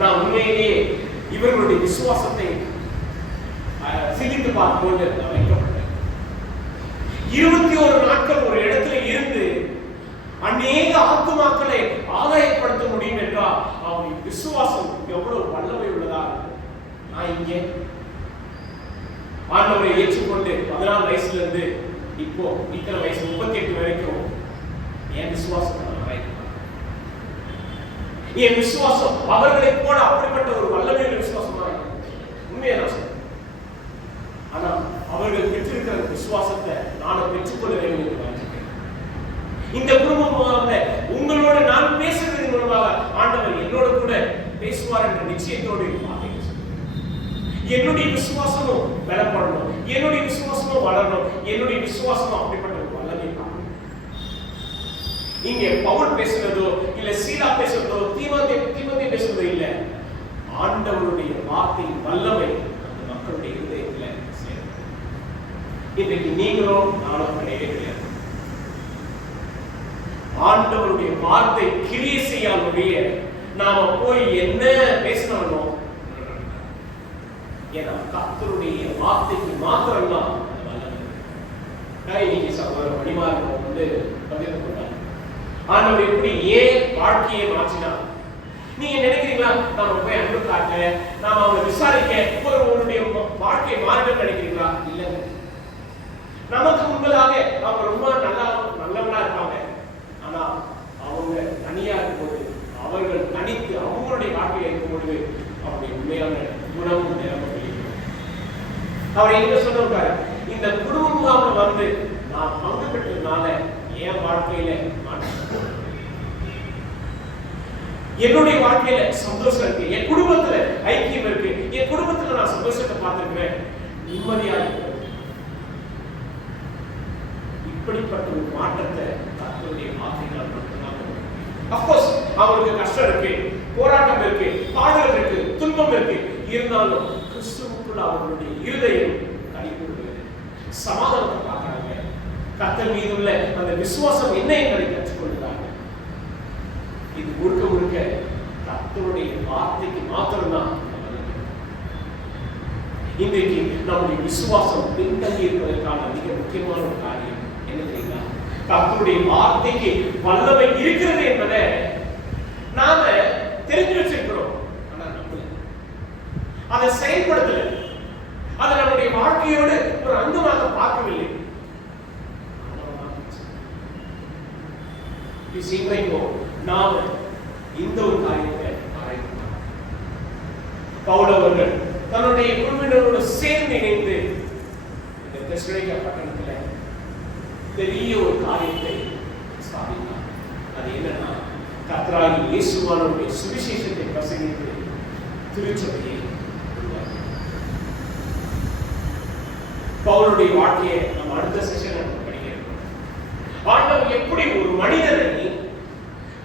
நான் உண்மையிலேயே இவர்களுடைய விசுவாசத்தை சிந்தித்து பார்க்கும்போது நான் வைக்கப்பட்டேன். 21 நாட்கள் ஒரு இடத்துல இருந்து அநேக ஆத்துமாக்களை ஆதாயப்படுத்த முடியும் என்றால் அவருடைய விசுவாசம் எவ்வளவு வல்லமை உள்ளதா. நான் இங்கே ஆண்டவரை ஏற்றுக்கொண்டு 14 வயசுல இருந்து இப்போ இத்தனை வயசு 38 வரைக்கும் என் விசுவாசம் என் விசுவாசம் அவர்களை போல அப்படிப்பட்ட ஒரு வல்லமையுள்ள விசுவாசமா உண்மையை நான் சொல்றேன். ஆனா அவர்கள் பெற்றிருக்கிற விசுவாசத்தை நான் பெற்றுக்கொள்ள வேண்டும் என்று நினைக்கிறேன். இந்த குடும்பம் மூலமாக உங்களோட நான் பேசுறதன் மூலமாக ஆண்டவர் என்னோட கூட பேசுவார் என்ற நிச்சயத்தோடு என்னுடைய விசுவாசமும் பலப்படணும், என்னுடைய விசுவாசமும் வளரணும், என்னுடைய விசுவாசமும் அப்படிப்பட்ட ஒரு வல்லமை காணும். இங்கே பவுல் பேசுறதோ இல்ல சீலா பேசுறதோ தீமோத்தேயு பேசுறதோ இல்ல, ஆண்டவருடைய வார்த்தை வல்லமை அந்த மக்களுடைய இதயத்துல சேரும். இன்றைக்கு நீங்களும் நானும் கிடையவே கிடையாது. ஆண்டவருடைய வார்த்தை கிரியை செய்யாமலேயே நாம போய் என்ன பேசினாலும், ஏன்னா கர்த்தருடைய வார்த்தைக்கு மாத்திரம்தான் அந்த வல்லமை. இன்னைக்கு சகோதரர் மணிமாறன் வந்து பகிர்ந்து கொண்டார். ஆண்டவர் எப்படி ஏன் வாழ்க்கையை மாற்றினா? நீங்க நினைக்கிறீங்களா நாம போய் அன்பு காட்ட, நாம அவங்களை விசாரிக்க உன்னுடைய வாழ்க்கையை மாற்றம் நினைக்கிறீங்களா? இல்ல, நமக்கு முன்பதாக அவங்க ரொம்ப நல்லவங்களா இருப்பாங்க. ஆனா அவங்க தனியா இருக்கும்போது, அவர்கள் தனித்து அவங்களுடைய வாழ்க்கையில் இருக்கும்பொழுது அவருடைய உண்மையான குணமும் நிலைமை வெளியிடும். அவர் எங்க சொல்றாரு, இந்த குடும்பம் வந்து நான் பங்கு பெற்றதுனால என் வாழ்க்கையில என்னுடைய வாழ்க்கையில சந்தோஷம் இருக்கு, என் குடும்பத்துல ஐக்கியம் இருக்கு, என் குடும்பத்துல நான் சந்தோஷத்தை பார்த்திருக்கிறேன், நிம்மதியா இருக்கு. இப்படிப்பட்ட ஒரு மாற்றத்தை கர்த்தருடைய வார்த்தைகளால் மட்டும்தான். அஃப்கோர்ஸ் அவங்களுக்கு கஷ்டம் இருக்கு, போராட்டம் இருக்கு, பாடுகள் இருக்கு, துன்பம் இருக்கு. இருந்தாலும் கிறிஸ்துவுக்குள் அவர்களுடைய இருதயம் களிகூறுகிறது, சமாதானத்தை பார்க்கறாங்க. கர்த்தர் மீது உள்ள அந்த விசுவாசம் என்ன என்பதை கற்றுக்கொள்கிறாங்க. இது முழுக்க முழுக்க கர்த்தருடைய வார்த்தைக்கு மாத்திரம்தான். இன்றைக்கு நம்முடைய விசுவாசம் பின்தங்கி இருப்பதற்கான மிக முக்கியமான ஒரு காரியம் என்ன தெரியுங்களா? கர்த்தருடைய வார்த்தைக்கு வல்லமை இருக்கிறது என்பதை நாம தெரிஞ்சு வச்சிருக்கிறோம், ஆனா நம்மள அதை செயல்படுத்தல, அதை நம்முடைய வாழ்க்கையோடு ஒரு அங்கமாக பார்க்கவில்லை. நாம இந்த ஒரு காரியத்தை ஆராய்கிறோம். பவுல் அவர்கள் தன்னுடைய குழுவினரோடு சேர்ந்து இணைந்து இந்த தெசலோனிக்கே பட்டணத்தில் பெரிய ஒரு காரியத்தை ஸ்தாபித்தார். அது என்னன்னா, கர்த்தராகிய இயேசுவானுடைய சுவிசேஷத்தை பிரசங்கித்து திருச்சபையை உருவாக்கினார். பவுலுடைய வாழ்க்கையை நம்ம அடுத்த செஷன் படிக்கிறோம். ஆண்டவர் எப்படி ஒரு மனிதனை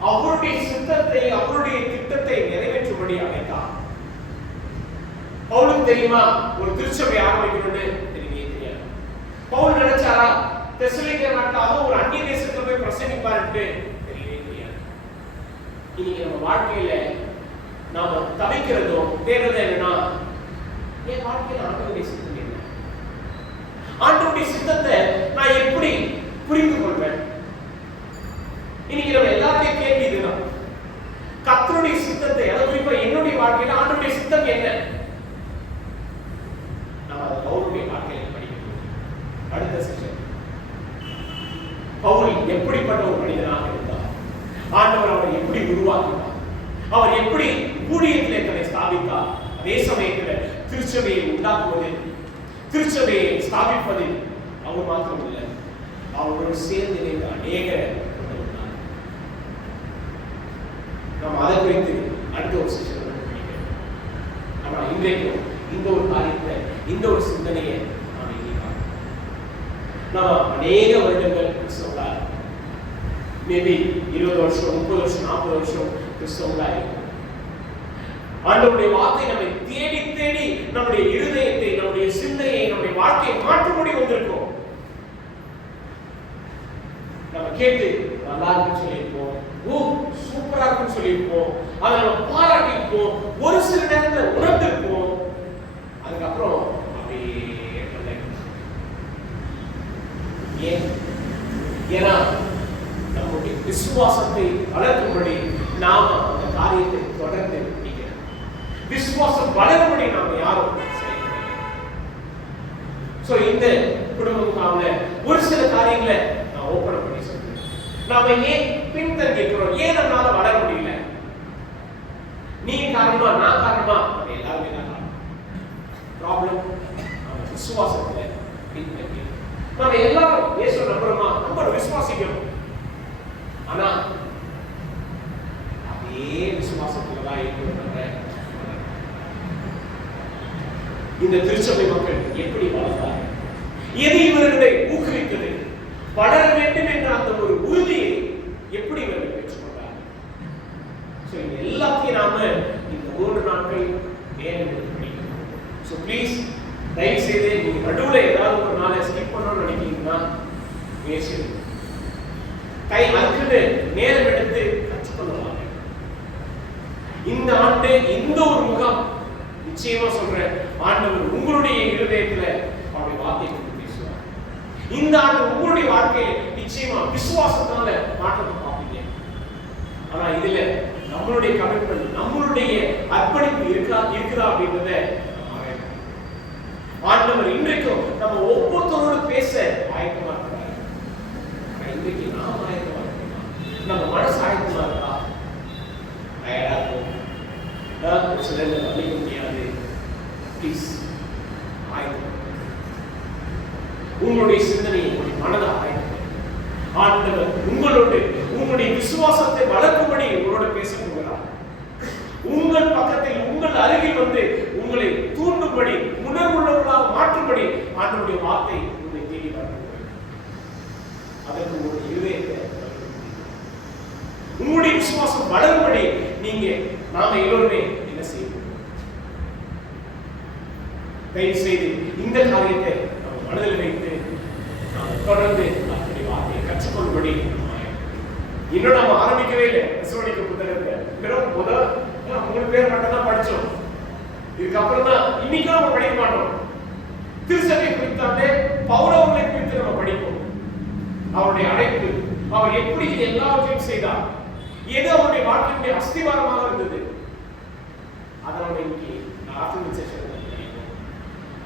அவருடைய சித்தத்தை, அவருடைய திட்டத்தை நிறைவேற்றும்படி அழைத்தார். பவுலுக்கு தெரியுமா ஒரு திருச்சபை ஆரம்பிக்கணும்னு? தெரியவே தெரியாது. பவுல் நினைச்சாரா தெசலோனிக்கே நாட்டாக ஒரு அந்நிய தேசத்துல போய் பிரசங்கிப்பார்ட்டு? தெரியவே தெரியாது. இன்னைக்கு நம்ம வாழ்க்கையில நாம தவிக்கிறதும் தேடுறது என்னன்னா, என் வாழ்க்கையில ஆண்டவருடைய சித்தம் என்ன? ஆண்டவருடைய சித்தத்தை நான் எப்படி புரிந்து கொள்வேன்? இன்னைக்கு நம்ம எல்லாருடைய கேள்வி இதுதான். கர்த்தருடைய சித்தத்தை, அதாவது குறிப்பா என்னுடைய வாழ்க்கையில ஆண்டவருடைய சித்தம் என்ன? நம்ம அதை பவுலுடைய வாழ்க்கையில படிக்கணும். அடுத்த செஷன் பவுல் எப்படிப்பட்ட ஒரு மனிதனாக இருந்தார், ஆண்டவர் அவரை எப்படி உருவாக்கினார், அவர் எப்படி ஊழியத்திலே தன்னை ஸ்தாபித்தார், அதே சமயத்தில் திருச்சபையை உண்டாக்குவதில், திருச்சபையை ஸ்தாபிப்பதில் அவர் மாத்திரம் இல்லை, அவரோடு சேர்ந்து இணைந்த அநேக நாம் அதை குறித்து அடுத்த ஒரு செஷன் படிக்கிறோம். ஆனா இன்றைக்கும் இந்த ஒரு காரியத்தை, இந்த ஒரு சிந்தனையை நாம் எண்ணிக்கலாம். நாம் அநேக வருடங்கள் கிறிஸ்தவங்களா, மேபி 20 வருஷம், 30 வருஷம், 40 வருஷம் கிறிஸ்தவங்களா இருக்கும். ஆண்டவருடைய வார்த்தை நம்மை தேடி தேடி நம்முடைய இருதயத்தை, நம்முடைய சிந்தையை, நம்முடைய வாழ்க்கையை மாற்றும்படி வந்திருக்கோம். நம்ம கேட்டு நல்லா இருக்குன்னு சொல்லியிருப்போம், ஓ சூப்பரா இருக்குன்னு சொல்லியிருப்போம், அதை நம்ம பாராட்டியிருப்போம், ஒரு சில நேரத்தில் உணர்ந்திருப்போம். அதுக்கப்புறம் அப்படியே ஏன்னா நம்முடைய விசுவாசத்தை வளர்க்கும்படி நாம அந்த காரியத்தை தொடர்ந்து நிற்கிறோம். விசுவாசம் வளரும்படி நாம யாரும் இந்த குடும்பத்துக்காக ஒரு சில காரியங்களை நான் ஓபன் பண்ணி சொல்றேன். நாம ஏன் பின்தங்கி இருக்கிறோம்? ஏன் நம்மளால வளர முடியல? நீ காரணமா, நான் காரணமா? எல்லாருமே தான் காரணம். ப்ராப்ளம் நம்ம விசுவாசத்துல பின்தங்கி. நாம எல்லாரும் இயேசு நம்புறோமா? நம்ம விசுவாசிக்கிறோம். ஆனா அதே விசுவாசத்துல தான் இருக்கிறோம். இந்த திருச்சபை மக்கள் எப்படி வளர்ந்தார்? எது இவர்களை ஊக்குவித்தது? வளர வேண்டும் என்ற அந்த ஒரு உறுதியை எப்படி இவர்கள் பெற்றுக்கொண்டார்? எல்லாத்தையும் நாம இந்த 3 நாட்கள் நேரம் படிக்கணும். ப்ளீஸ் தயவு செய்து நீங்க நடுவில் ஏதாவது ஒரு நாளை ஸ்கிப் பண்ணணும்னு நினைக்கிறீங்கன்னா முயற்சி எடுங்க. அதுக்கு நேரம் எடுத்து கற்றுக்கொள்ளலாம். இந்த ஆண்டு இந்த ஒரு முகாம் நிச்சயமா சொல்றேன், ஆண்டவர் உங்களுடைய இருதயத்துல அவருடைய வார்த்தை கொண்டு பேசுவார். இந்த ஆண்டு உங்களுடைய வாழ்க்கையில நிச்சயமா விசுவாசத்தால மாற்றத்தை பார்ப்பீங்க. ஆனா இதுல நம்மளுடைய கமிட்மெண்ட், நம்மளுடைய அர்ப்பணிப்பு இருக்குதா அப்படின்றத ஆண்டவர் இன்றைக்கும் நம்ம ஒவ்வொருத்தரோடு பேச ஆயத்தமா இருக்கிறார். இன்றைக்கு நாம் ஆயத்தமா இருக்கோம், நம்ம மனசு ஆயத்தமா இருக்கா? டயர்டா இருக்கும், சிலர் பண்ணிக்க முடியாது. ப்ளீஸ் ஆயத்தம், உங்களுடைய சிந்தனையை, உங்களுடைய மனதை ஆயத்தம். ஆண்டவர் உங்களோடு உங்களுடைய விசுவாசத்தை வளர்க்கும்படி உங்களோட பேச போகிறார். உங்கள் பக்கத்தில், உங்கள் அருகில் வந்து உங்களை தூண்டும்படி, உணர்வுள்ளவர்களாக மாற்றும்படி ஆண்டவருடைய வார்த்தை உங்களை தேடி வரப்போகிறது. அதற்கு ஒரு இருதயத்தை, உங்களுடைய விசுவாசம் வளரும்படி நீங்க நாம எல்லோருமே என்ன செய்வோம்? தயவு செய்து இந்த காரியத்தை மனதில் வைத்து தொடர்ந்து அப்படி வார்த்தையை கற்றுக்கொள்படி இன்னும் நம்ம ஆரம்பிக்கவே இல்லை. தெசலோனிக்க புத்தகத்தை வெறும் முதல் 3 பேர் மட்டும் தான் படிச்சோம். இதுக்கப்புறம் தான் இன்னைக்கும் நம்ம படிக்க மாட்டோம். திருச்சபை குறித்தாலே பவுலவர்களை குறித்து நம்ம படிப்போம். அவருடைய அழைப்பு, அவர் எப்படி எல்லாவற்றையும் செய்தார், எது அவருடைய வாழ்க்கையுடைய அஸ்திவாரமாக இருந்தது, அதனால இன்னைக்கு ஆஃப்டர்நூன் செஷன் படிப்போம்.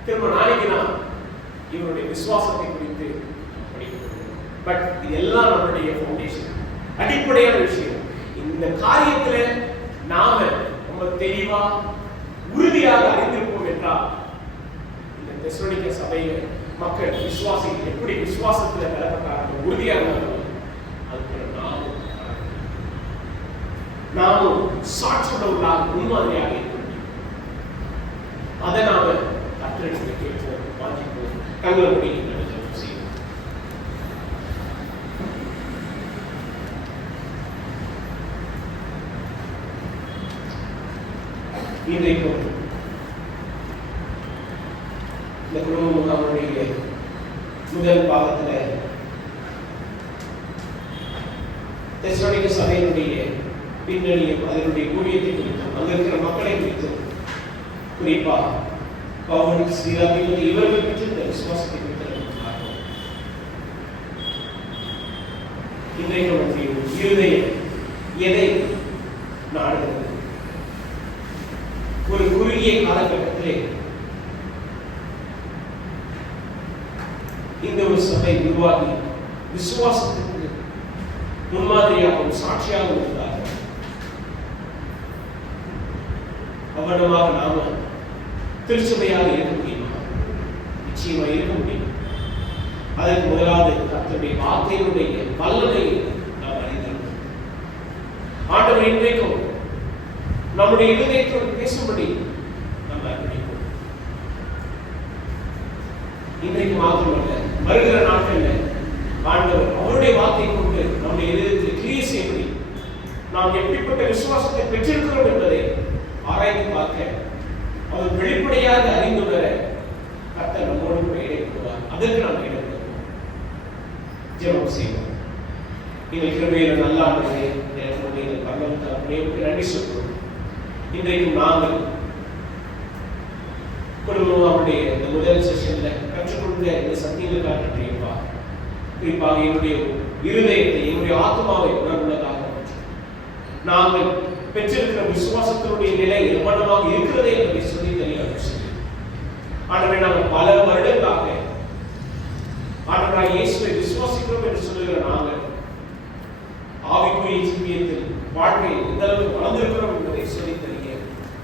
திரும்ப நாளைக்கு நான் இவருடைய விசுவாசத்தை குறித்து படிப்போம். பட் இதெல்லாம் நம்மளுடைய ஃபவுண்டேஷன், அடிப்படையான விஷயம். இந்த காரியத்துல நாம ரொம்ப தெளிவா உறுதியாக அறிந்திருப்போம் என்றால் இந்த தெசலோனிக்க சபையில மக்கள் விசுவாசிகள் எப்படி விசுவாசத்துல பலப்பட்டார்கள், உறுதியாக அதுக்கு நாமும் சாட்சியுள்ளவர்களாக முன்மாதிரியாக இருக்க முடியும். அதை நாம கற்றெடுத்து கேட்போம், வாங்கிப்போம், கண்களை மூடி செய்வோம். இன்றைக்கு இந்த குடும்ப முகாமுடைய முதல் பாகத்தில் தெசலோனிக்க சபையினுடைய பின்னணியும் அதனுடைய ஊழியத்தை குறித்தும் அங்க இருக்கிற மக்களை குறித்தும் குறிப்பா பவுல் சீலாவை இவர்கள் பற்றி இந்த விசுவாசத்தை குறித்து இன்றைக்கு நம்முடைய இருதயம் எதை நாடுகிறது? ஒரு குறுகிய காலகட்டத்திலே இந்த ஒரு சபை உருவாகி விசுவாசத்துக்கு முன்மாதிரியாகவும் சாட்சியாகவும் இருந்தார்கள். கவனமாக நாம திருச்சபையாக இருக்க முடியுமா? நிச்சயமா இருக்க முடியும். அதற்கு முதலாவது கர்த்தருடைய வார்த்தையினுடைய வல்லமை நாம் அறிந்திருக்கிறோம். ஆண்டவர் இன்றைக்கும் நம்முடைய இதயத்தோடு பேசும்படி நம்ம அர்ப்பணிப்போம். இன்றைக்கு மாத்திரமல்ல, வருகிற நாட்கள்ல ஆண்டவர் அவருடைய வார்த்தை கொண்டு நம்முடைய இதயத்தை கிரியை செய்யும்படி நாம் எப்படிப்பட்ட விசுவாசத்தை பெற்றிருக்கிறோம் என்பதை ஆராய்ந்து பார்க்க, அவர் வெளிப்படையாக அறிந்துணர கர்த்தர் நம்மோடு கூட இடைப்படுவார். அதற்கு நாம் இடைப்படுவோம். ஜெபம் செய்வோம். நீங்கள் கிருபையில நல்ல ஆண்டவரே, எனக்கு பரலோகத்தாருக்கு நன்றி சொல்கிறோம். இன்றைக்கும் நாங்கள் குடும்பம் அவருடைய இந்த முதல் செஷன்ல கற்றுக்கொண்ட இந்த சத்தியங்களுக்காக நன்றியப்பா. குறிப்பாக என்னுடைய இருதயத்தை, என்னுடைய ஆத்மாவை உணர்வுள்ளதாக நாங்கள் பெற்றிருக்கிற விசுவாசத்தினுடைய நிலை எவ்வளவாக இருக்கிறதே என்பதை சொல்லி தெரியாது செய்யும். ஆண்டவரே, நாங்கள் பல வருடங்களாக ஆண்டவராய் இயேசுவை விசுவாசிக்கிறோம் என்று சொல்லுகிற நாங்கள் ஆவிக்குரிய ஜீவியத்தில் வாழ்க்கையில் எந்த அளவுக்கு வளர்ந்திருக்கிறோம் என்பதை சொல்லி தெரிய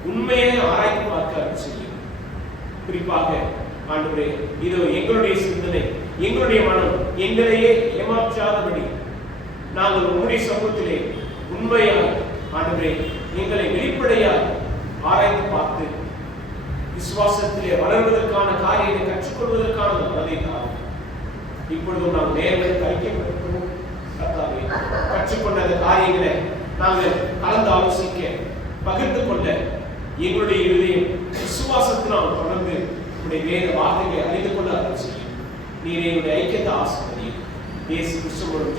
உண்மையை ஆராய்ந்து பார்க்க செய்யும். குறிப்பாக ஆண்டவரே, இதோ எங்களுடைய சிந்தனை, எங்களுடைய மனம் எங்களையே ஏமாற்றாதபடி நாங்கள் உங்களுடைய சமூகத்திலே உண்மையாக ஆண்டவரே எங்களை வெளிப்படையாக ஆராய்ந்து பார்த்து விசுவாசத்திலே வளர்வதற்கான காரியத்தை கற்றுக்கொள்வதற்கான மனதை தாரும். இப்பொழுதும் நாம் நேரங்களுக்கு ஐக்கியப்பட்டிருக்கிறோம். கர்த்தாவே, கற்றுக்கொண்ட அந்த காரியங்களை நாங்கள் கலந்து ஆலோசிக்க, பகிர்ந்து கொள்ள எங்களுடைய இருதயம் விசுவாசத்தினால் தொடர்ந்து உங்களுடைய வேத வார்த்தைகளை அறிந்து கொள்ள அருள் செய்யும். நீர் எங்களுடைய ஐக்கியத்தை ஆசீர்வதியும். இயேசு கிறிஸ்துவோடு